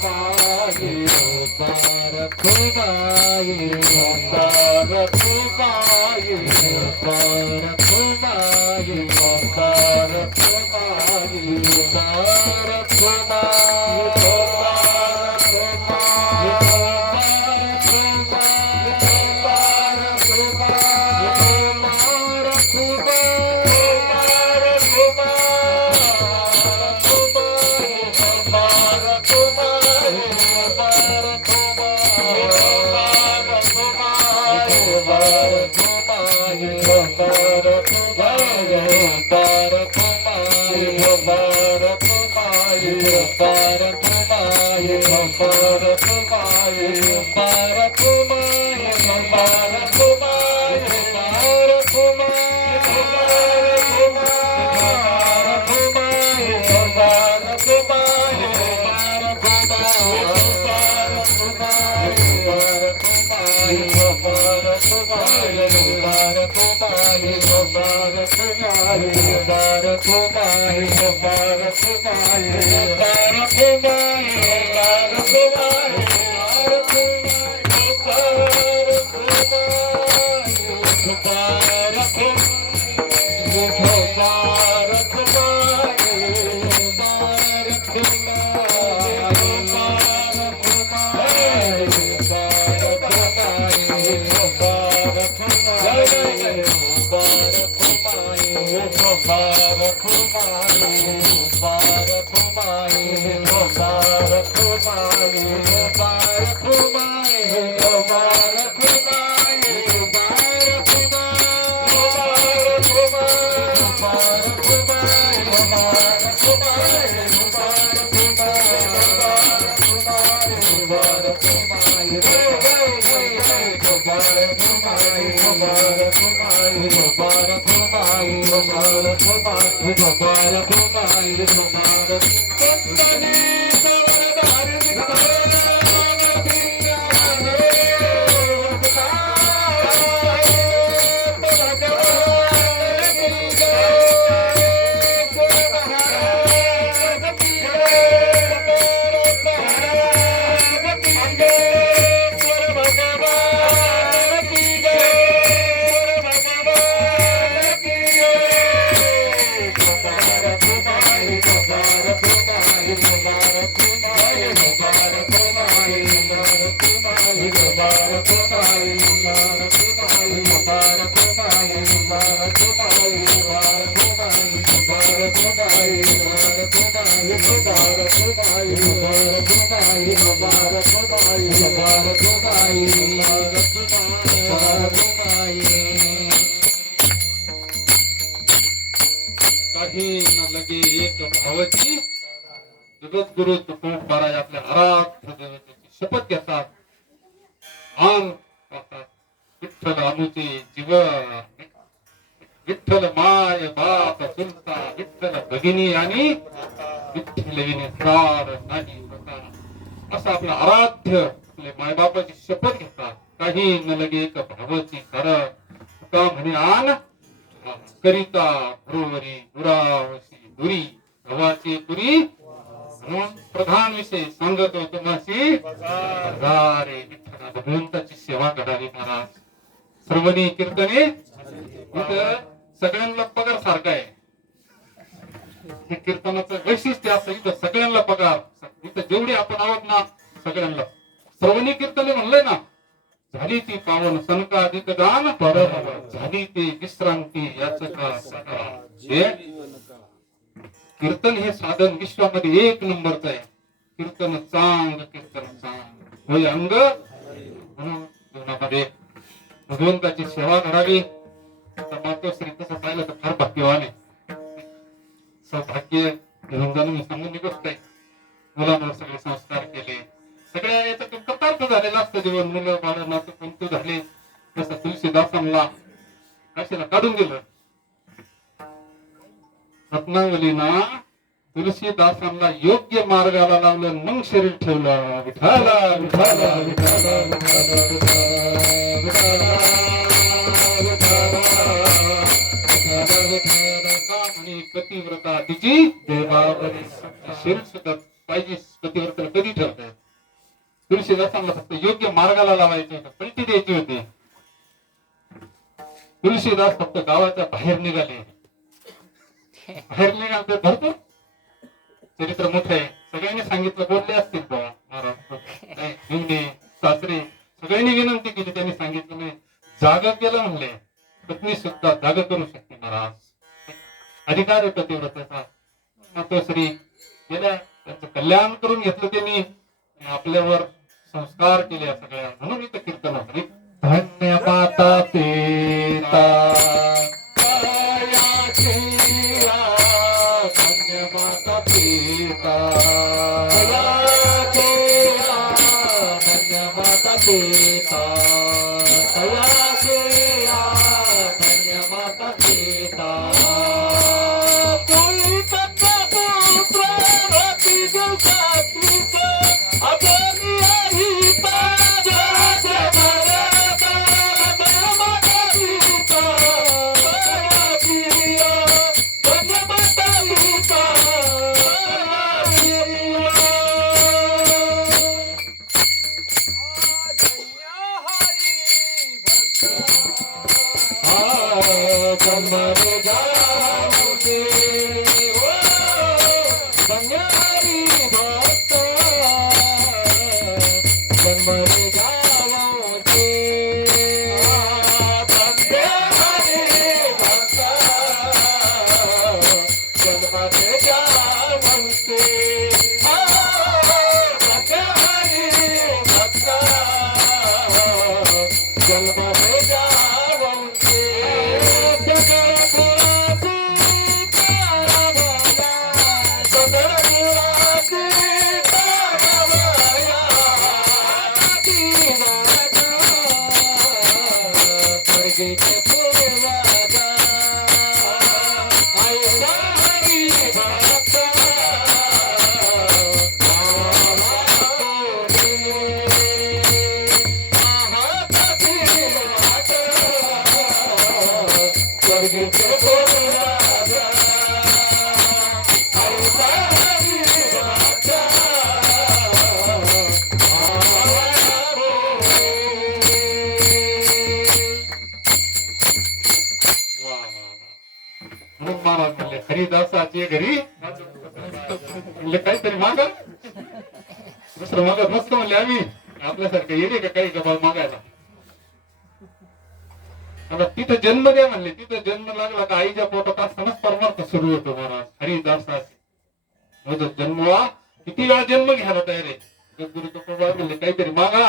काही न लगे एक भावची जगद्गुरु तुकोब महाराज आपल्या घरात देवतेची शपथ घेतात आन करतात विठ्ठल अनुचे जीव विठ्ठल माय बाप चुलता विठ्ठल भगिनी आणि विठ्ठलविने प्राण नाही होता असं आपलं आराध्य आपले मायबापाची शपथ घेतात काही न लगे एक भावची कर तुका म्हणे आन करिता बरोबरी दुरावशी दुरी गव्हाची दुरी म्हणून प्रधान विषय सांगत होतो मासी रे विठ्ठला भगवंताची सेवा करावी महाराज श्रवणी कीर्तने इथं सगळ्यांना पगार सारखा आहे हे कीर्तनाचं वैशिष्ट्य असं इथं सगळ्यांना पगार इथं जेवढे आपण आहोत ना सगळ्यांना श्रवणी कीर्तने म्हणलंय ना झाली ती पावन सनकाधिक दान झाली ती विश्रांती याच का कीर्तन हे साधन विश्वामध्ये एक नंबरच आहे कीर्तन चांग होय अंग म्हणून जीवनामध्ये भगवंताची सेवा करावी मातोश्री तसं पाहिलं तर फार भाग्यवान आहे सौभाग्य घेऊन जाणं मी सांगून गोष्ट आहे मुलांवर सगळे संस्कार केले सगळ्या याच्यातून कृतार्थ झालेलं असतं जीवन मुलं बाळ नातू पंतू झाले तसं तुलसीदासांना कशाला काढून दिलं रत्नावलीना तुलसीदासांना योग्य मार्गाला लावलं मग शरीर ठेवलं विठाला विठाला विठाला पतिव्रता तिची देवावरी शरीर सुद्धा पाहिजे पतिव्रता कधी ठेवताय तुळशीदासांना फक्त योग्य मार्गाला लावायचे होते, पलटी द्यायची होती. तुळशीदास फक्त गावाच्या बाहेर निघाले. बाहेर निघाले तर भरपूर चरित्र मोठं आहे. सगळ्यांनी सांगितलं, बोलले असतील बा महाराज, हिंदी सासरे सगळ्यांनी विनंती केली, त्यांनी सांगितलं नाही. जागा केलं म्हणले, पत्नी सुद्धा जागा करू शकते महाराज, अधिकार आहे पतिव्रतेचा. मातोश्री गेल्या, त्यांचं कल्याण करून घेतलं त्यांनी, आपल्यावर संस्कार केले सगळ्या. म्हणून इथं कीर्तन होतं. धन्य माता पिता धन्य माता पिता धन्य माता पिता धन्य माता पिता हरिदासाचे घरी म्हणले काहीतरी मागा, दुसरं मागत नसतं म्हणले आम्ही. आपल्यासारखं येणे का काही गबाळ मागायला. आता तिथं जन्म द्या म्हणले. तिथं जन्म लागला का आईच्या पोटात असतानाच परमार्थ सुरू होतो महाराज. हरिदासाचे जन्मवा किती वेळा जन्म घ्यायला तयार आहे. गुरु तुकोबा म्हणले काहीतरी मागा.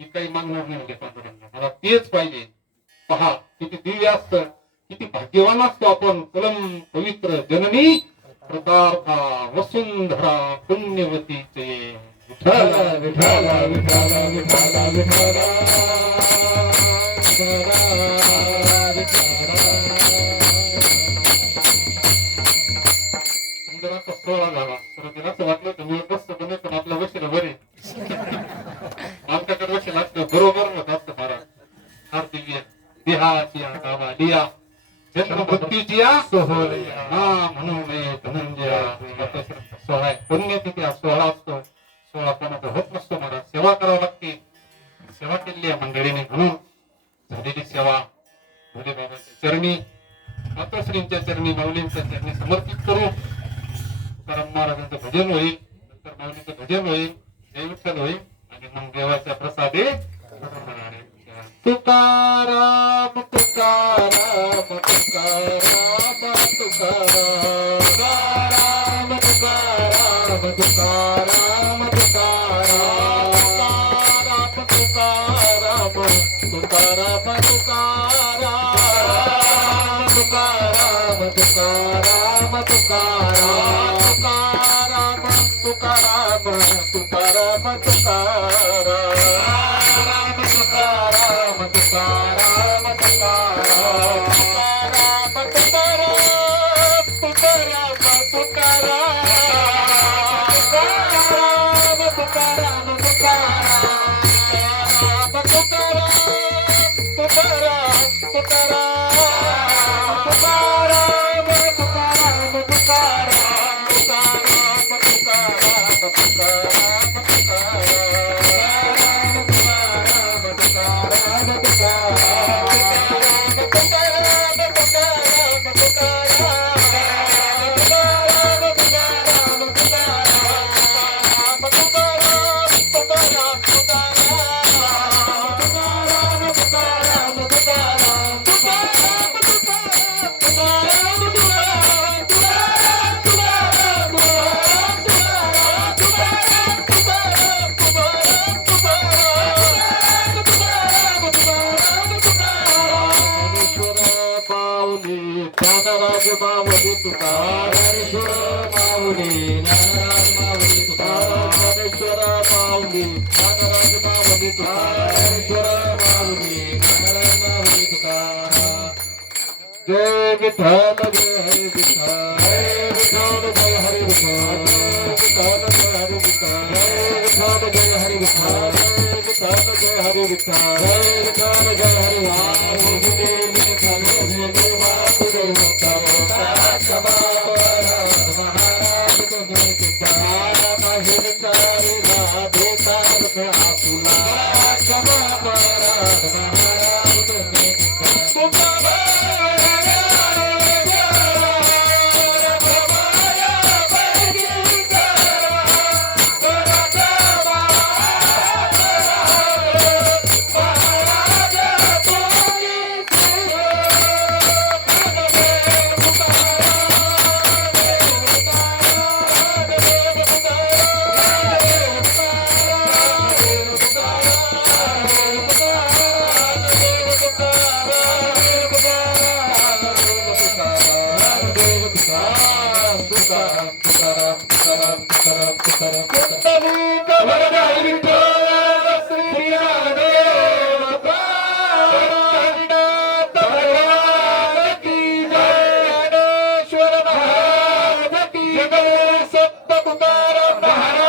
मी काही मागणार नाही म्हणजे पांडुरंगा, मला तेच पाहिजे. पहा किती दिव्य असतं, किती भाग्यवान असतो आपण. कलम पवित्र जननी प्रतार्था वसुंधरा पुण्यवतीचे. विठ्ठल विठ्ठल विठ्ठल विठ्ठल सुंदराचा सोहळा झाला. सुरुवातीला असं वाटलं तर मी बसतो पण पण आपल्या वशीला बरे आमच्याकडे वशील असतं बरोबर होत असतं महाराज. फार दिव्य देहाची गावा लिया जन्मभक्तीची सोहळ्या म्हणून धनंजया सोहळा पुण्यतिथी हा सोहळा असतो. सोहळा कोणाचा होत नसतो महाराज. सेवा करावी लागते. सेवा केली आहे मंडळीने, म्हणून झालेली सेवा भोले बाबाच्या चरणी, मातोश्रींच्या चरणी, माऊलींच्या चरणी समर्पित करू. तुकाराम महाराजांचं भजन होईल, नंतर माऊलींचं भजन होईल, जय विठ्ठल होईल आणि मग देवाच्या प्रसादे तुकाराम तुकाराम तुकाराम तुकाराम तुकाराम तुकाराम तुकाराम तुकाराम तुकाराम तुकाराम तुकाराम तुकाराम तुकाराम तुकाराम ज्ञानराज माऊली तुकारामेश्वर माऊली ज्ञानराज माऊली तुकारामेश्वर माऊली ज्ञानराज माऊली तुकारामेश्वर माऊली ज्ञानराज माऊली तुकारा जय विठ्ठल जय हरी विठ्ठल जय विठ्ठल जय हरी विठ्ठल जय विठ्ठल जय हरी विठ्ठल जय विठ्ठल जय हरी विठ्ठल जय विठ्ठल जय हरी विठ्ठल जय विठ्ठल जय हरी वासुदेव वासुदेव क्षमा महाराज तुम्ही कितारा माहिर चारिला देता आपुला क्षमा महाराज तुम्ही महाराज